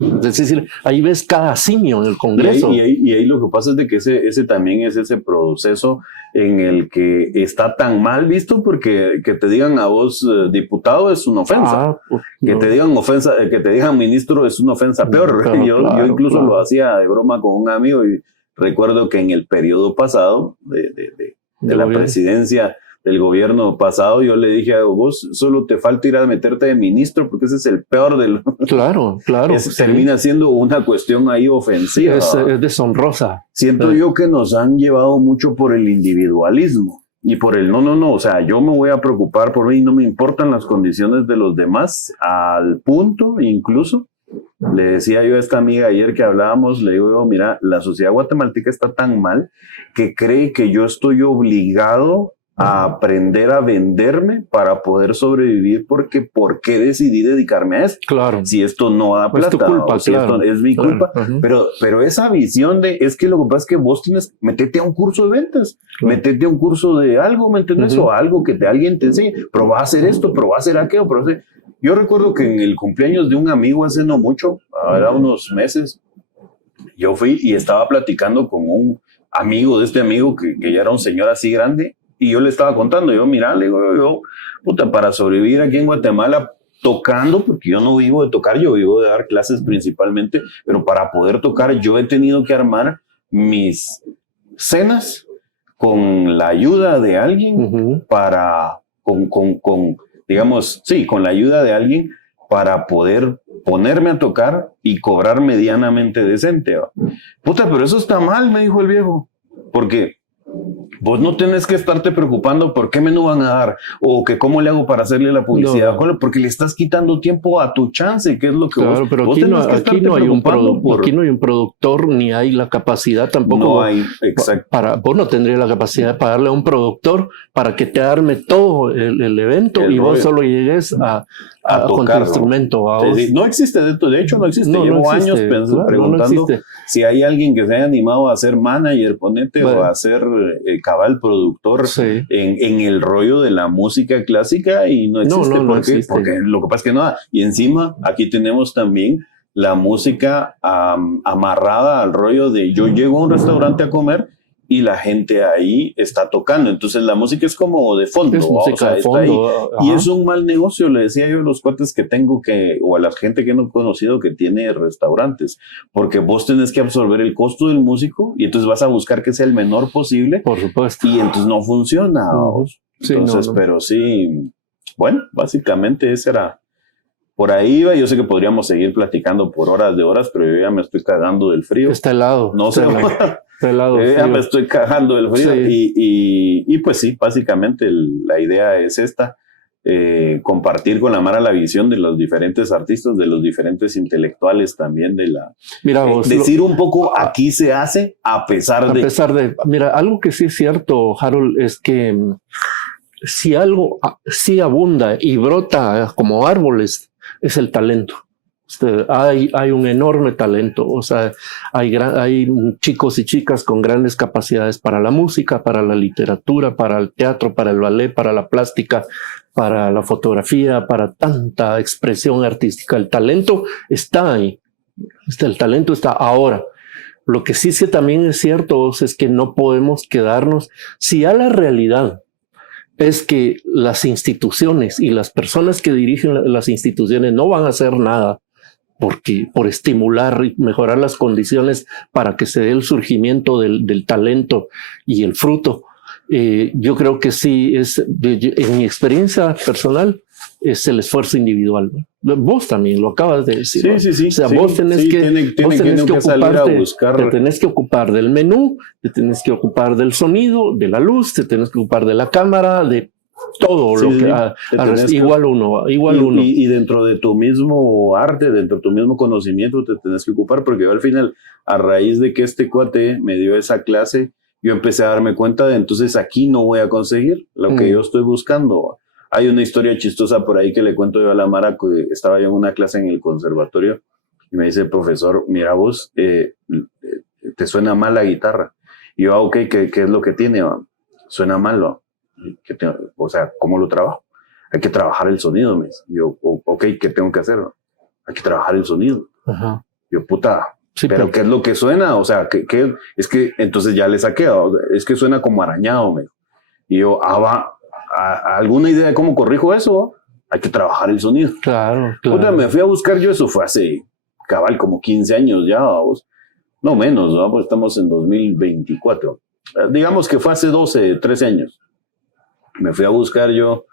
Es decir, ahí ves cada simio en el Congreso. Y ahí lo que pasa es de que ese también es ese proceso en el que está tan mal visto, porque que te digan a vos diputado es una ofensa. Que te digan ministro es una ofensa peor. Claro, yo incluso lo hacía de broma con un amigo y recuerdo que en el periodo pasado de la presidencia del gobierno pasado, yo le dije a vos, solo te falta ir a meterte de ministro, porque ese es el peor de los... Claro. Termina siendo una cuestión ahí ofensiva. Es deshonrosa. Siento yo que nos han llevado mucho por el individualismo y por el no, o sea, yo me voy a preocupar por mí, no me importan las condiciones de los demás, al punto, incluso, le decía yo a esta amiga ayer que hablábamos, le digo yo, mira, la sociedad guatemalteca está tan mal que cree que yo estoy obligado a aprender a venderme para poder sobrevivir, porque ¿por qué decidí dedicarme a esto? Claro. Si esto no da plata, es tu culpa, si claro. Esto es mi culpa. Pero esa visión es que lo que pasa es que vos metete a un curso de ventas, metete a un curso de algo, ¿me entiendes? O algo que alguien te enseñe, pero va a hacer esto, pero va a hacer aquello, pero yo recuerdo que en el cumpleaños de un amigo hace no mucho, ahora unos meses, yo fui y estaba platicando con un amigo de este amigo que ya era un señor así grande. Y yo le estaba contando, mira, le digo, para sobrevivir aquí en Guatemala tocando, porque yo no vivo de tocar, yo vivo de dar clases principalmente, pero para poder tocar yo he tenido que armar mis cenas con la ayuda de alguien con la ayuda de alguien para poder ponerme a tocar y cobrar medianamente decente. Pero eso está mal, me dijo el viejo, porque vos no tenés que estarte preocupando por qué menú van a dar o que cómo le hago para hacerle la publicidad, porque le estás quitando tiempo a tu chance, que es lo que vos tenés que estarte preocupando por. Aquí no hay un productor ni hay la capacidad tampoco. No hay, exacto. Vos no tendrías la capacidad de pagarle a un productor para que te arme todo el evento y vos solo llegues a con tu instrumento. No existe, de hecho no existe. Llevo años preguntando si hay alguien que se haya animado a ser manager, ponete, o a ser cabal productor en el rollo de la música clásica, y no existe. Porque lo que pasa es que no. Y encima aquí tenemos también la música amarrada al rollo de yo llego a un restaurante a comer y la gente ahí está tocando. Entonces la música es como de fondo. Es música de fondo. Y es un mal negocio, le decía yo a los cuates que tengo o a la gente que no he conocido que tiene restaurantes, porque vos tenés que absorber el costo del músico y entonces vas a buscar que sea el menor posible. Por supuesto. Y entonces no funciona. Entonces, pero sí, bueno, básicamente ese era. Por ahí iba. Yo sé que podríamos seguir platicando por horas de horas, pero yo ya me estoy cagando del frío. Está helado. No sé. Ya me estoy cagando del frío. Y pues sí, básicamente la idea es esta. compartir con la Mara la visión de los diferentes artistas, de los diferentes intelectuales también de la... Mira, vos, decir un poco, aquí se hace a pesar de... Mira, algo que sí es cierto, Harold, es que si algo sí abunda y brota como árboles, es el talento. Hay un enorme talento, o sea, hay chicos y chicas con grandes capacidades para la música, para la literatura, para el teatro, para el ballet, para la plástica, para la fotografía, para tanta expresión artística. El talento está ahí, el talento está ahora. Lo que sí también es cierto es que no podemos quedarnos, si a la realidad es que las instituciones y las personas que dirigen las instituciones no van a hacer nada por estimular y mejorar las condiciones para que se dé el surgimiento del talento y el fruto. Yo creo que sí, en mi experiencia personal, es el esfuerzo individual. Vos también lo acabas de decir. Sí. O sea, vos tenés que ocuparte, te tenés que ocupar del menú, te tenés que ocupar del sonido, de la luz, te tenés que ocupar de la cámara, de todo lo que igual uno. Y dentro de tu mismo arte, dentro de tu mismo conocimiento, te tenés que ocupar, porque yo al final, a raíz de que este cuate me dio esa clase, yo empecé a darme cuenta de entonces aquí no voy a conseguir lo que yo estoy buscando. Hay una historia chistosa por ahí que le cuento yo a la Mara, que estaba yo en una clase en el conservatorio y me dice, profesor, mira vos, te suena mal la guitarra. Y yo, ok, ¿qué es lo que tiene? Suena mal, ¿no? O sea, ¿cómo lo trabajo? Hay que trabajar el sonido, me dice. Yo, ok, ¿qué tengo que hacer? Hay que trabajar el sonido. Ajá. Yo, puta, sí, pero ¿qué es lo que suena? O sea, ¿qué? Es que entonces ya le saqué, es que suena como arañado, me dijo. Y yo, ¿alguna idea de cómo corrijo eso? Hay que trabajar el sonido. Claro. Puta, me fui a buscar yo, eso fue hace cabal como 15 años ya, vamos. No menos, ¿no? Pues estamos en 2024. Digamos que fue hace 12, 13 años. Me fui a buscar yo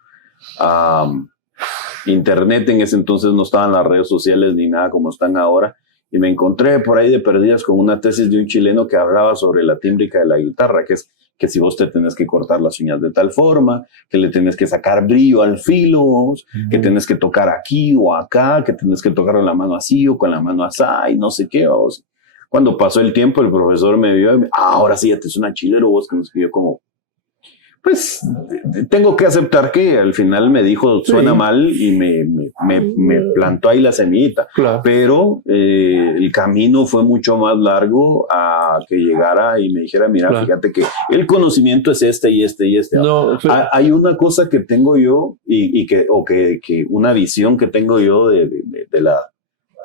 internet. En ese entonces no estaban las redes sociales ni nada como están ahora, y me encontré por ahí de perdidas con una tesis de un chileno que hablaba sobre la tímbrica de la guitarra, que es que si vos te tenés que cortar las uñas de tal forma, que le tenés que sacar brillo al filo, que tenés que tocar aquí o acá, que tenés que tocar con la mano así o con la mano así, y no sé qué. Vos. Cuando pasó el tiempo, el profesor me vio y ahora sí ya te suena chilero, vos, que me escribió como, pues tengo que aceptar que al final me dijo suena mal y me plantó ahí la semillita. Claro. Pero el camino fue mucho más largo a que llegara y me dijera, mira, fíjate que el conocimiento es este y este y este. No, hay una cosa que tengo yo que una visión que tengo yo de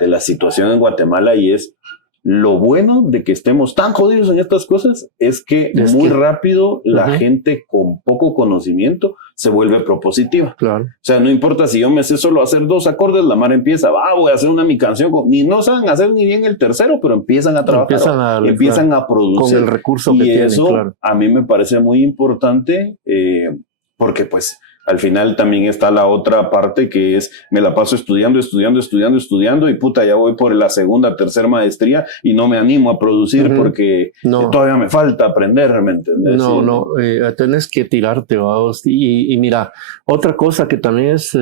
la situación en Guatemala, y es lo bueno de que estemos tan jodidos en estas cosas es que muy rápido la gente con poco conocimiento se vuelve propositiva. Claro. O sea, no importa si yo me sé solo hacer 2 acordes, la Mara empieza, voy a hacer mi canción, ni no saben hacer ni bien el tercero, pero empiezan a trabajar, empiezan a producir. Con el recurso que tienen, eso a mí me parece muy importante, porque pues al final también está la otra parte, que es me la paso estudiando y puta, ya voy por la segunda, tercera maestría y no me animo a producir porque todavía me falta aprender, ¿me entendés? Tenés que tirarte, vamos. Y mira, otra cosa que también es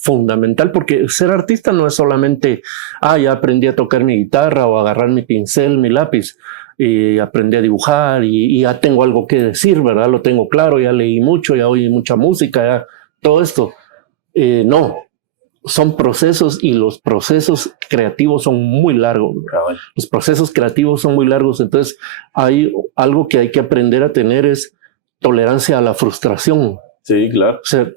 fundamental, porque ser artista no es solamente, ya aprendí a tocar mi guitarra o a agarrar mi pincel, mi lápiz, y aprendí a dibujar y ya tengo algo que decir, ¿verdad? Lo tengo claro, ya leí mucho, ya oí mucha música, ya todo esto. No, son procesos, y los procesos creativos son muy largos. Los procesos creativos son muy largos, entonces hay algo que hay que aprender a tener, es tolerancia a la frustración. Sí, claro. O sea,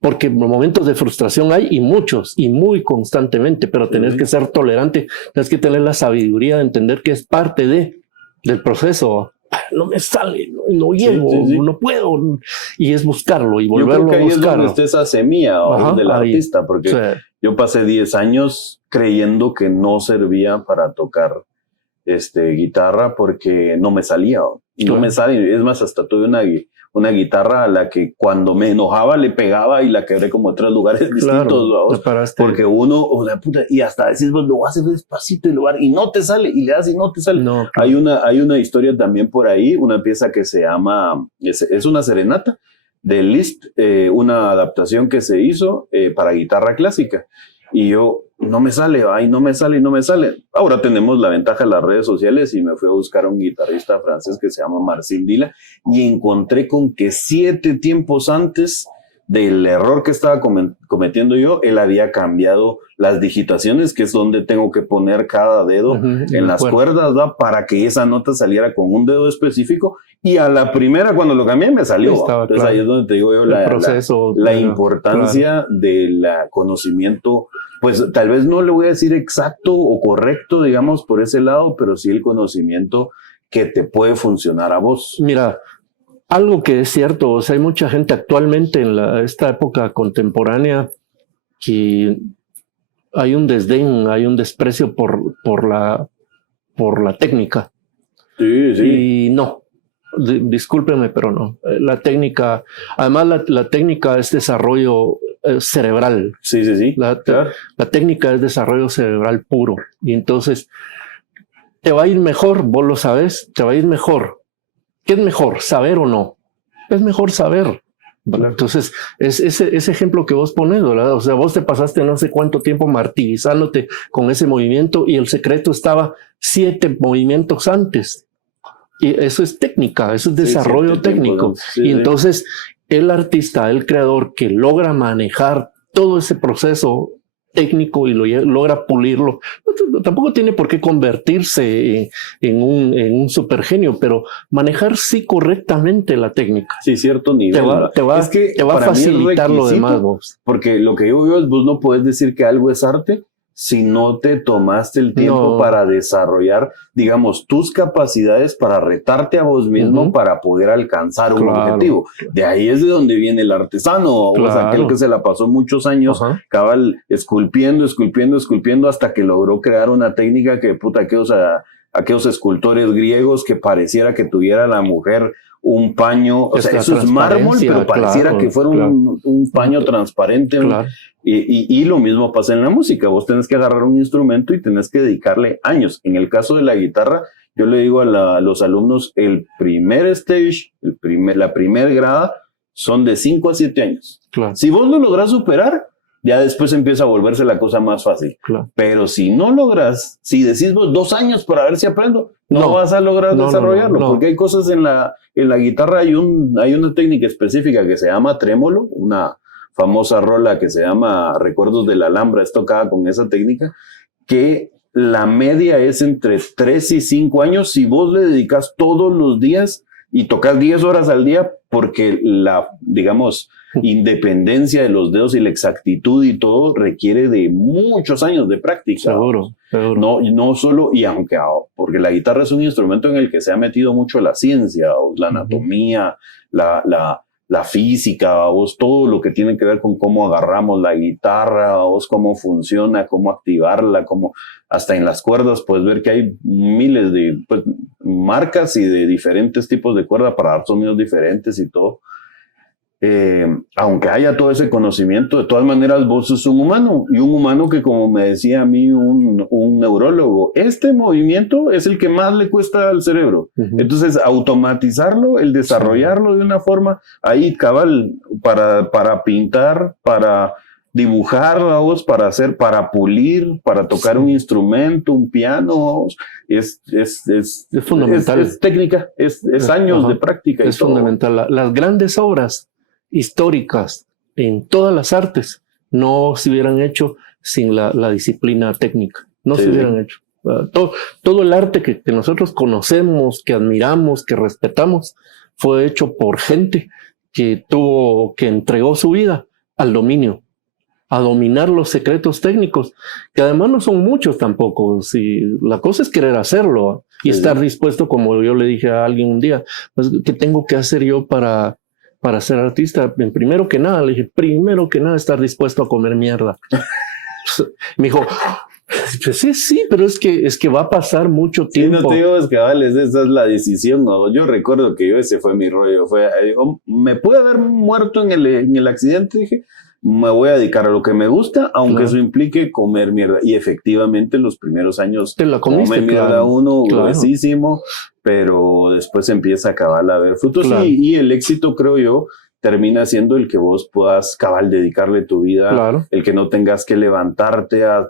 porque momentos de frustración hay, y muchos, y muy constantemente, pero tenés que ser tolerante, tenés que tener la sabiduría de entender que es parte del proceso. No me sale, no llego, no puedo, y es buscarlo y volverlo a buscar. Yo creo que ahí es donde está esa semilla del artista, porque yo pasé 10 años creyendo que no servía para tocar guitarra porque no me salía, no me sale. Es más, hasta tuve una guitarra a la que cuando me enojaba le pegaba y la quebré como en 3 lugares distintos, porque uno, y hasta decís, pues lo haces despacito y no te sale, y le das y no te sale. No, claro. Hay una historia también por ahí, una pieza que se llama, es una serenata de Liszt, una adaptación que se hizo para guitarra clásica. Y yo, no me sale. Ahora tenemos la ventaja de las redes sociales y me fui a buscar a un guitarrista francés que se llama Marcel Dila y encontré con que 7 tiempos antes del error que estaba cometiendo yo, él había cambiado las digitaciones, que es donde tengo que poner cada dedo en las cuerdas, ¿va? Para que esa nota saliera con un dedo específico, y a la primera cuando lo cambié me salió. Entonces ahí es donde te digo yo la importancia del conocimiento, pues tal vez no le voy a decir exacto o correcto, digamos, por ese lado, pero sí el conocimiento que te puede funcionar a vos. Mira, algo que es cierto, o sea, hay mucha gente actualmente en esta época contemporánea que hay un desdén, hay un desprecio por la técnica. Sí. Y no, discúlpeme, pero no. La técnica, la técnica es desarrollo cerebral. Sí. La técnica es desarrollo cerebral puro. Y entonces, te va a ir mejor, vos lo sabes, te va a ir mejor. ¿Qué es mejor, saber o no? Es mejor saber. Claro. Entonces, es ese ejemplo que vos pones, ¿verdad? O sea, vos te pasaste no sé cuánto tiempo martirizándote con ese movimiento y el secreto estaba 7 movimientos antes. Y eso es técnica, eso es desarrollo técnico. Y entonces, el artista, el creador que logra manejar todo ese proceso técnico y logra pulirlo, tampoco tiene por qué convertirse en un supergenio, pero manejar sí correctamente la técnica. Sí, cierto nivel. Te va a facilitar lo demás, vos. Porque lo que yo veo es, vos no puedes decir que algo es arte si no te tomaste el tiempo para desarrollar, digamos, tus capacidades para retarte a vos mismo para poder alcanzar un objetivo. De ahí es de donde viene el artesano, o sea, aquel que se la pasó muchos años cabal esculpiendo hasta que logró crear una técnica que, aquellos escultores griegos que pareciera que tuviera la mujer un paño, o sea, eso es mármol, pero pareciera que fuera un paño transparente. Y lo mismo pasa en la música. Vos tenés que agarrar un instrumento y tenés que dedicarle años. En el caso de la guitarra, yo le digo a los alumnos, el primer stage, la primer grada, son de 5 a 7 años. Si vos lo lográs superar, ya después empieza a volverse la cosa más fácil. Pero si no logras, si decís vos 2 años para ver si aprendo, no vas a lograr desarrollarlo, porque hay cosas en la guitarra, hay una técnica específica que se llama trémolo, una famosa rola que se llama Recuerdos de la Alhambra, es tocada con esa técnica, que la media es entre 3 y 5 años si vos le dedicas todos los días y tocas 10 horas al día, porque la, digamos, independencia de los dedos y la exactitud y todo requiere de muchos años de práctica. Seguro. No solo, y aunque, porque la guitarra es un instrumento en el que se ha metido mucho la ciencia, la anatomía, la física, todo lo que tiene que ver con cómo agarramos la guitarra, cómo funciona, cómo activarla, hasta en las cuerdas puedes ver que hay miles de marcas y de diferentes tipos de cuerda para dar sonidos diferentes y todo. Aunque haya todo ese conocimiento, de todas maneras vos sos un humano, y un humano que, como me decía a mí un neurólogo, este movimiento es el que más le cuesta al cerebro. Entonces automatizarlo, el desarrollarlo de una forma ahí cabal, para pintar, para dibujar, para pulir, para tocar un instrumento, un piano, es fundamental. Es técnica, es años de práctica. Es fundamental. Las grandes obras históricas en todas las artes no se hubieran hecho sin la disciplina técnica, se hubieran hecho. Todo el arte que nosotros conocemos, que admiramos, que respetamos, fue hecho por gente que entregó su vida al dominio, a dominar los secretos técnicos, que además no son muchos tampoco. La cosa es querer hacerlo y estar dispuesto, como yo le dije a alguien un día, pues, ¿qué tengo que hacer yo para ser artista? Primero que nada, le dije, estar dispuesto a comer mierda. Me dijo, pues sí, pero es que va a pasar mucho tiempo. Sí, no te digo, es que esa es la decisión, ¿no? Yo recuerdo que ese fue mi rollo. Me pude haber muerto en el accidente, dije, me voy a dedicar a lo que me gusta, aunque eso implique comer mierda. Y efectivamente los primeros años te la comiste, come mierda uno, gruesísimo, pero después empieza a acabar a ver frutos. Y el éxito, creo yo, termina siendo el que vos puedas cabal dedicarle tu vida, Claro. el que no tengas que levantarte a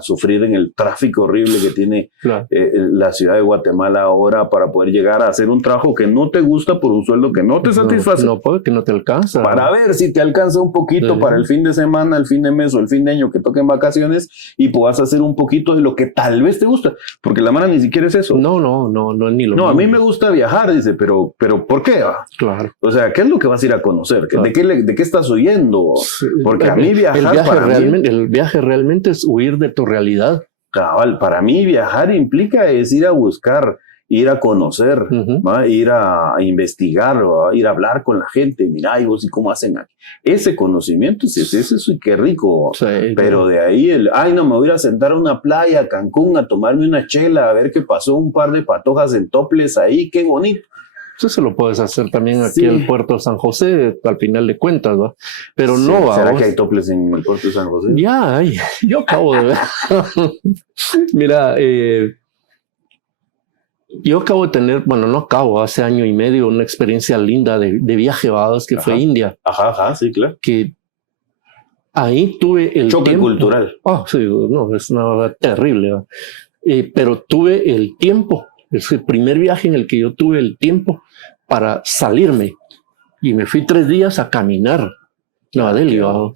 sufrir en el tráfico horrible que tiene Claro. la ciudad de Guatemala ahora para poder llegar a hacer un trabajo que no te gusta por un sueldo que no te satisface. No puede, que no te alcanza. Para ver si te alcanza un poquito Sí. para el fin de semana, el fin de mes o el fin de año que toquen vacaciones y puedas hacer un poquito de lo que tal vez te gusta, porque la mara ni siquiera es eso. No, ni lo No, a mismo. mí me gusta viajar, dice, pero ¿por qué? Va? Claro. O sea, ¿qué es lo que vas a ir a conocer? Claro. ¿De qué estás huyendo? Sí. Porque a mí viajar el viaje realmente es huir de tu realidad. cabal, para mí viajar implica es ir a buscar, ir a conocer, Ujú. ¿va? Ir a investigar, ¿va? Ir a hablar con la gente, mira, y vos y cómo hacen aquí. Ese conocimiento, ese qué rico. Sí, Pero de ahí no, me voy a ir a sentar a una playa, a Cancún, a tomarme una chela, a ver qué pasó, un par de patojas en toples ahí, qué bonito. eso lo puedes hacer también aquí Sí. en el puerto de San José, al final de cuentas, ¿va? Pero Sí, no, ¿será vamos. que hay toples en el puerto de San José? Ya hay, yo acabo de ver. Mira, yo acabo de tener, bueno, no acabo, hace año y medio, una experiencia linda de viaje, ¿va? Que fue Ajá. India, Ajá, sí, claro. que ahí tuve el Choque tiempo. cultural. Sí, no, es una verdad terrible, ¿va? Pero tuve el tiempo, es el primer viaje en el que yo tuve el tiempo para salirme y me fui 3 días a caminar Nueva Delhi, ¿va?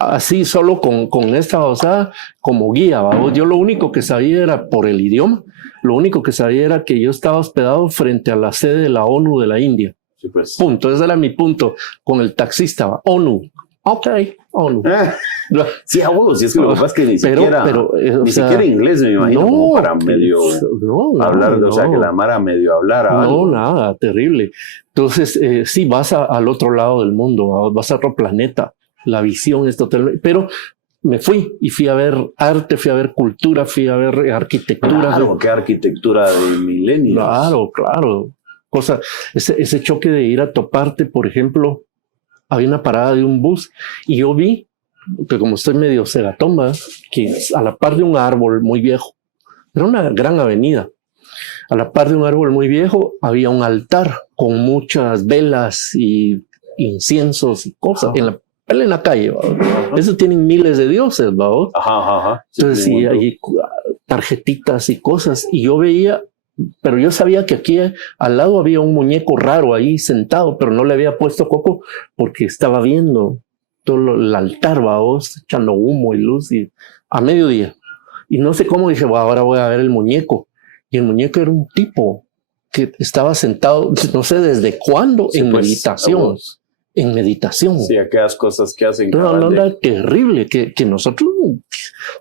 Así solo con esta osada como guía, ¿va? Yo lo único que sabía era por el idioma, lo único que sabía era que yo estaba hospedado frente a la sede de la ONU de la India. Sí, pues. Punto, ese era mi punto con el taxista, ¿va? ONU. Ok, ONU. Sí, a huevos, si es que lo que pasa es que ni siquiera inglés, me imagino, como para medio hablar, o sea, que la mara medio hablara. No, algo. nada, terrible. Entonces, sí, vas al otro lado del mundo, vas a otro planeta. La visión es totalmente... Pero me fui y fui a ver arte, fui a ver cultura, fui a ver arquitectura. Claro, qué arquitectura de milenios. Claro. Ese choque de ir a toparte, por ejemplo, había una parada de un bus y yo vi, que como estoy medio cegatomba, que a la par de un árbol muy viejo, era una gran avenida, a la par de un árbol muy viejo había un altar con muchas velas y inciensos y cosas en la calle, ¿va? Eso tienen miles de dioses, ¿va? Ajá. Entonces sí, hay tarjetitas y cosas y yo veía, pero yo sabía que aquí al lado había un muñeco raro ahí sentado, pero no le había puesto coco porque estaba viendo todo el altar, ¿va? Echando humo y luz y a mediodía. Y no sé cómo dije, ahora voy a ver el muñeco. Y el muñeco era un tipo que estaba sentado, no sé desde cuándo, Sí, en pues, meditación. En meditación. Sí, aquellas cosas que hacen. No, era terrible que nosotros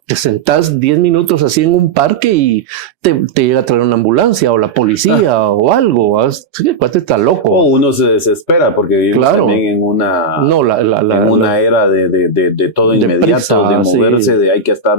te sentás 10 minutos así en un parque y te llega a traer una ambulancia o la policía o algo. Sí, el cuate está loco. O uno se desespera porque vivimos también en una, en una era de todo inmediato, prisa, de moverse,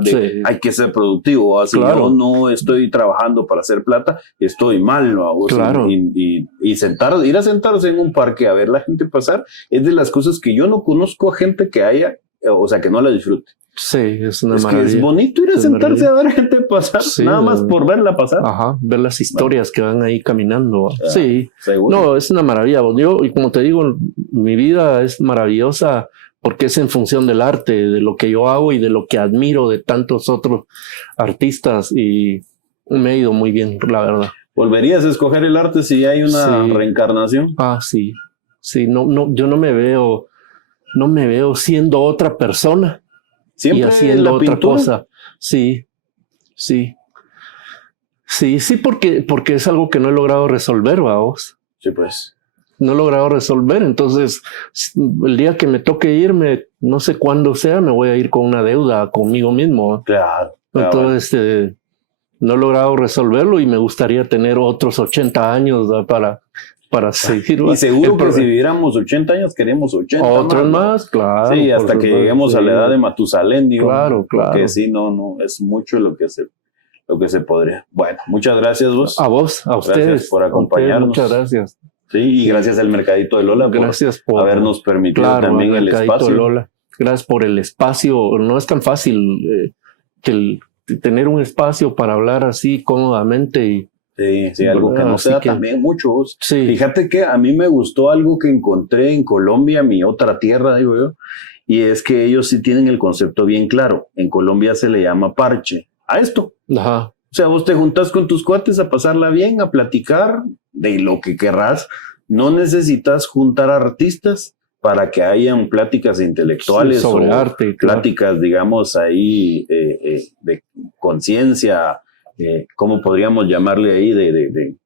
sí. Hay que ser productivo. Así yo no estoy trabajando para hacer plata, estoy mal, ¿no? Claro. Y ir a sentarse en un parque a ver la gente pasar es de las cosas que yo no conozco a gente que haya, o sea, que no la disfrute. Sí, es una maravilla. Que es bonito ir a sentarse a ver gente pasar, nada más por verla pasar. Ajá, ver las historias que van ahí caminando. Sí, seguro. No, es una maravilla. Yo, y como te digo, mi vida es maravillosa porque es en función del arte, de lo que yo hago y de lo que admiro de tantos otros artistas y me ha ido muy bien, la verdad. ¿Volverías a escoger el arte si hay una reencarnación? Sí. Sí, yo no me veo siendo otra persona. Siempre y haciendo otra cosa. Sí, porque es algo que no he logrado resolver, vamos. Sí, pues. No he logrado resolver, entonces el día que me toque irme, no sé cuándo sea, me voy a ir con una deuda conmigo mismo. Claro. Entonces, no he logrado resolverlo y me gustaría tener otros 80 años, ¿no? para seguir. Y seguro que si viviéramos 80 años, queremos 80 otros más, claro. Sí, hasta que lleguemos a la edad de Matusalén, digo. Claro. Porque sí, no, es mucho lo que se podría. Bueno, muchas gracias vos. A vos, a ustedes. Gracias por acompañarnos. Muchas gracias. Sí, y gracias al Mercadito de Lola por habernos permitido también el espacio. De Lola. Gracias por el espacio. No es tan fácil tener un espacio para hablar así cómodamente Sí, algo que no Así se da que, también mucho. Vos. sí, Fíjate que a mí me gustó algo que encontré en Colombia, mi otra tierra, digo yo, y es que ellos sí tienen el concepto bien claro. En Colombia se le llama parche a esto. ajá, O sea, vos te juntas con tus cuates a pasarla bien, a platicar de lo que querrás. No necesitas juntar artistas para que hayan pláticas intelectuales sobre o arte, claro. pláticas, digamos, ahí de conciencia, ¿cómo podríamos llamarle ahí? De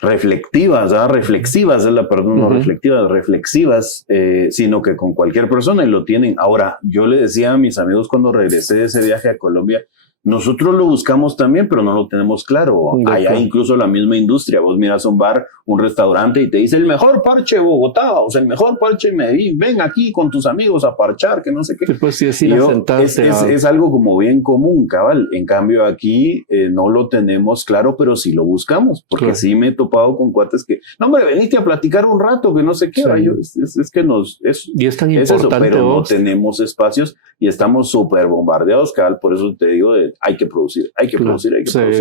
reflectivas, ¿verdad? Reflexivas, es la perdón, no reflectivas, reflexivas, sino que con cualquier persona y lo tienen. Ahora, yo le decía a mis amigos cuando regresé de ese viaje a Colombia, nosotros lo buscamos también, pero no lo tenemos claro. Allá incluso la misma industria, vos miras un bar, un restaurante y te dice el mejor parche de Bogotá, o sea, el mejor parche de Medellín, ven aquí con tus amigos a parchar, que no sé qué. Sí, pues sí, es ir a sentarse. Es algo como bien común, cabal. En cambio aquí no lo tenemos claro, pero sí lo buscamos, porque claro. Sí me he topado con cuates que, no hombre, veniste a platicar un rato, que no sé qué. Sí. Es que y es tan importante eso, pero vos. no tenemos espacios y estamos súper bombardeados, cabal. Por eso te digo, hay que producir, hay que producir.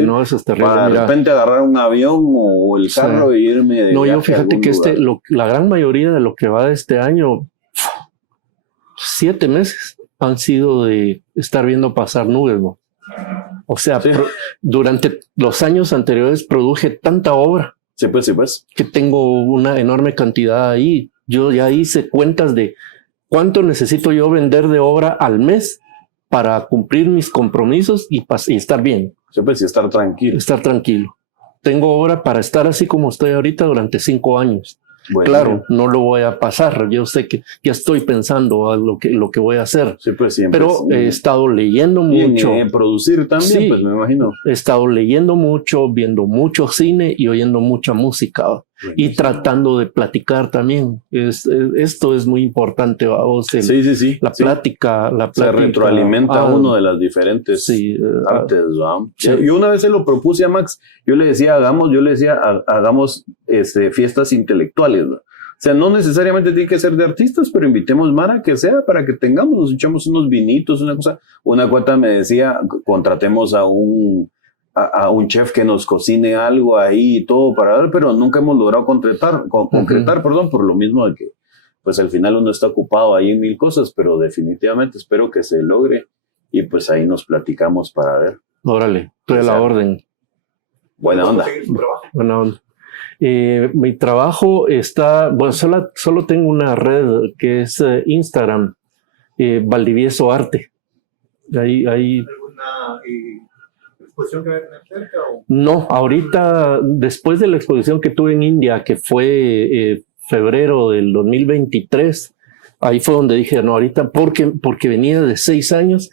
No, eso es terrible. Para de repente agarrar un avión o el carro e irme de no, yo fíjate que la gran mayoría de lo que va de este año, 7 meses han sido de estar viendo pasar nubes, ¿no? O sea, durante los años anteriores produje tanta obra. Sí, pues. Que tengo una enorme cantidad ahí. Yo ya hice cuentas de cuánto necesito yo vender de obra al mes para cumplir mis compromisos y estar bien. Sí, pues, y estar tranquilo. Estar tranquilo. Tengo obra para estar así como estoy ahorita durante 5 años. Bueno, claro, no lo voy a pasar. Yo sé que ya estoy pensando a lo que voy a hacer. Sí, pues siempre. Pero he estado leyendo mucho. En producir también, sí, pues me imagino. He estado leyendo mucho, viendo mucho cine y oyendo mucha música. Buenísimo. Y tratando de platicar también. Esto es muy importante, vamos. Sí. La plática. Se retroalimenta uno de las diferentes artes, ¿no? Sí. Yo una vez se lo propuse a Max. Yo le decía, hagamos fiestas intelectuales, ¿no? O sea, no necesariamente tiene que ser de artistas, pero invitemos Mara que sea para que nos echamos unos vinitos, una cosa. Una cuata me decía, contratemos a un chef que nos cocine algo ahí y todo para dar, pero nunca hemos logrado concretar, por lo mismo de que pues al final uno está ocupado ahí en 1000 cosas, pero definitivamente espero que se logre y pues ahí nos platicamos para ver. Órale, estoy a la orden. Buena onda. Buena onda. Mi trabajo está, bueno, solo tengo una red que es Instagram, Valdivieso Arte. Ahí. ¿Alguna exposición que va a tener cerca? ¿O? No, ahorita, después de la exposición que tuve en India, que fue febrero del 2023, ahí fue donde dije, no, ahorita, porque venía de 6 años,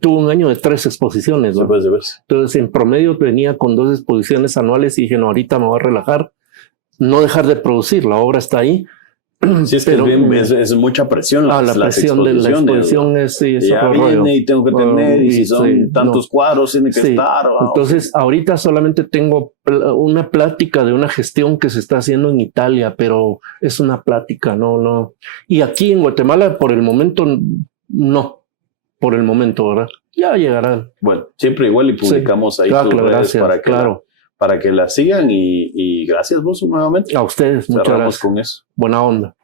tuve un año de 3 exposiciones, ¿no? Entonces, en promedio venía con 2 exposiciones anuales y dije, no, ahorita me voy a relajar, no dejar de producir, la obra está ahí. Sí, es pero, que es mucha presión. La presión de la exposición ya viene y tengo que tener, y si son tantos cuadros, tiene que estar. Entonces, ahorita solamente tengo una plática de una gestión que se está haciendo en Italia, pero es una plática, no. Y aquí en Guatemala, por el momento, no. Por el momento, ¿verdad? Ya llegarán. Bueno, siempre igual y publicamos ahí tus redes gracias, para que la sigan y gracias vos nuevamente. A ustedes, muchas gracias. Con eso. Buena onda.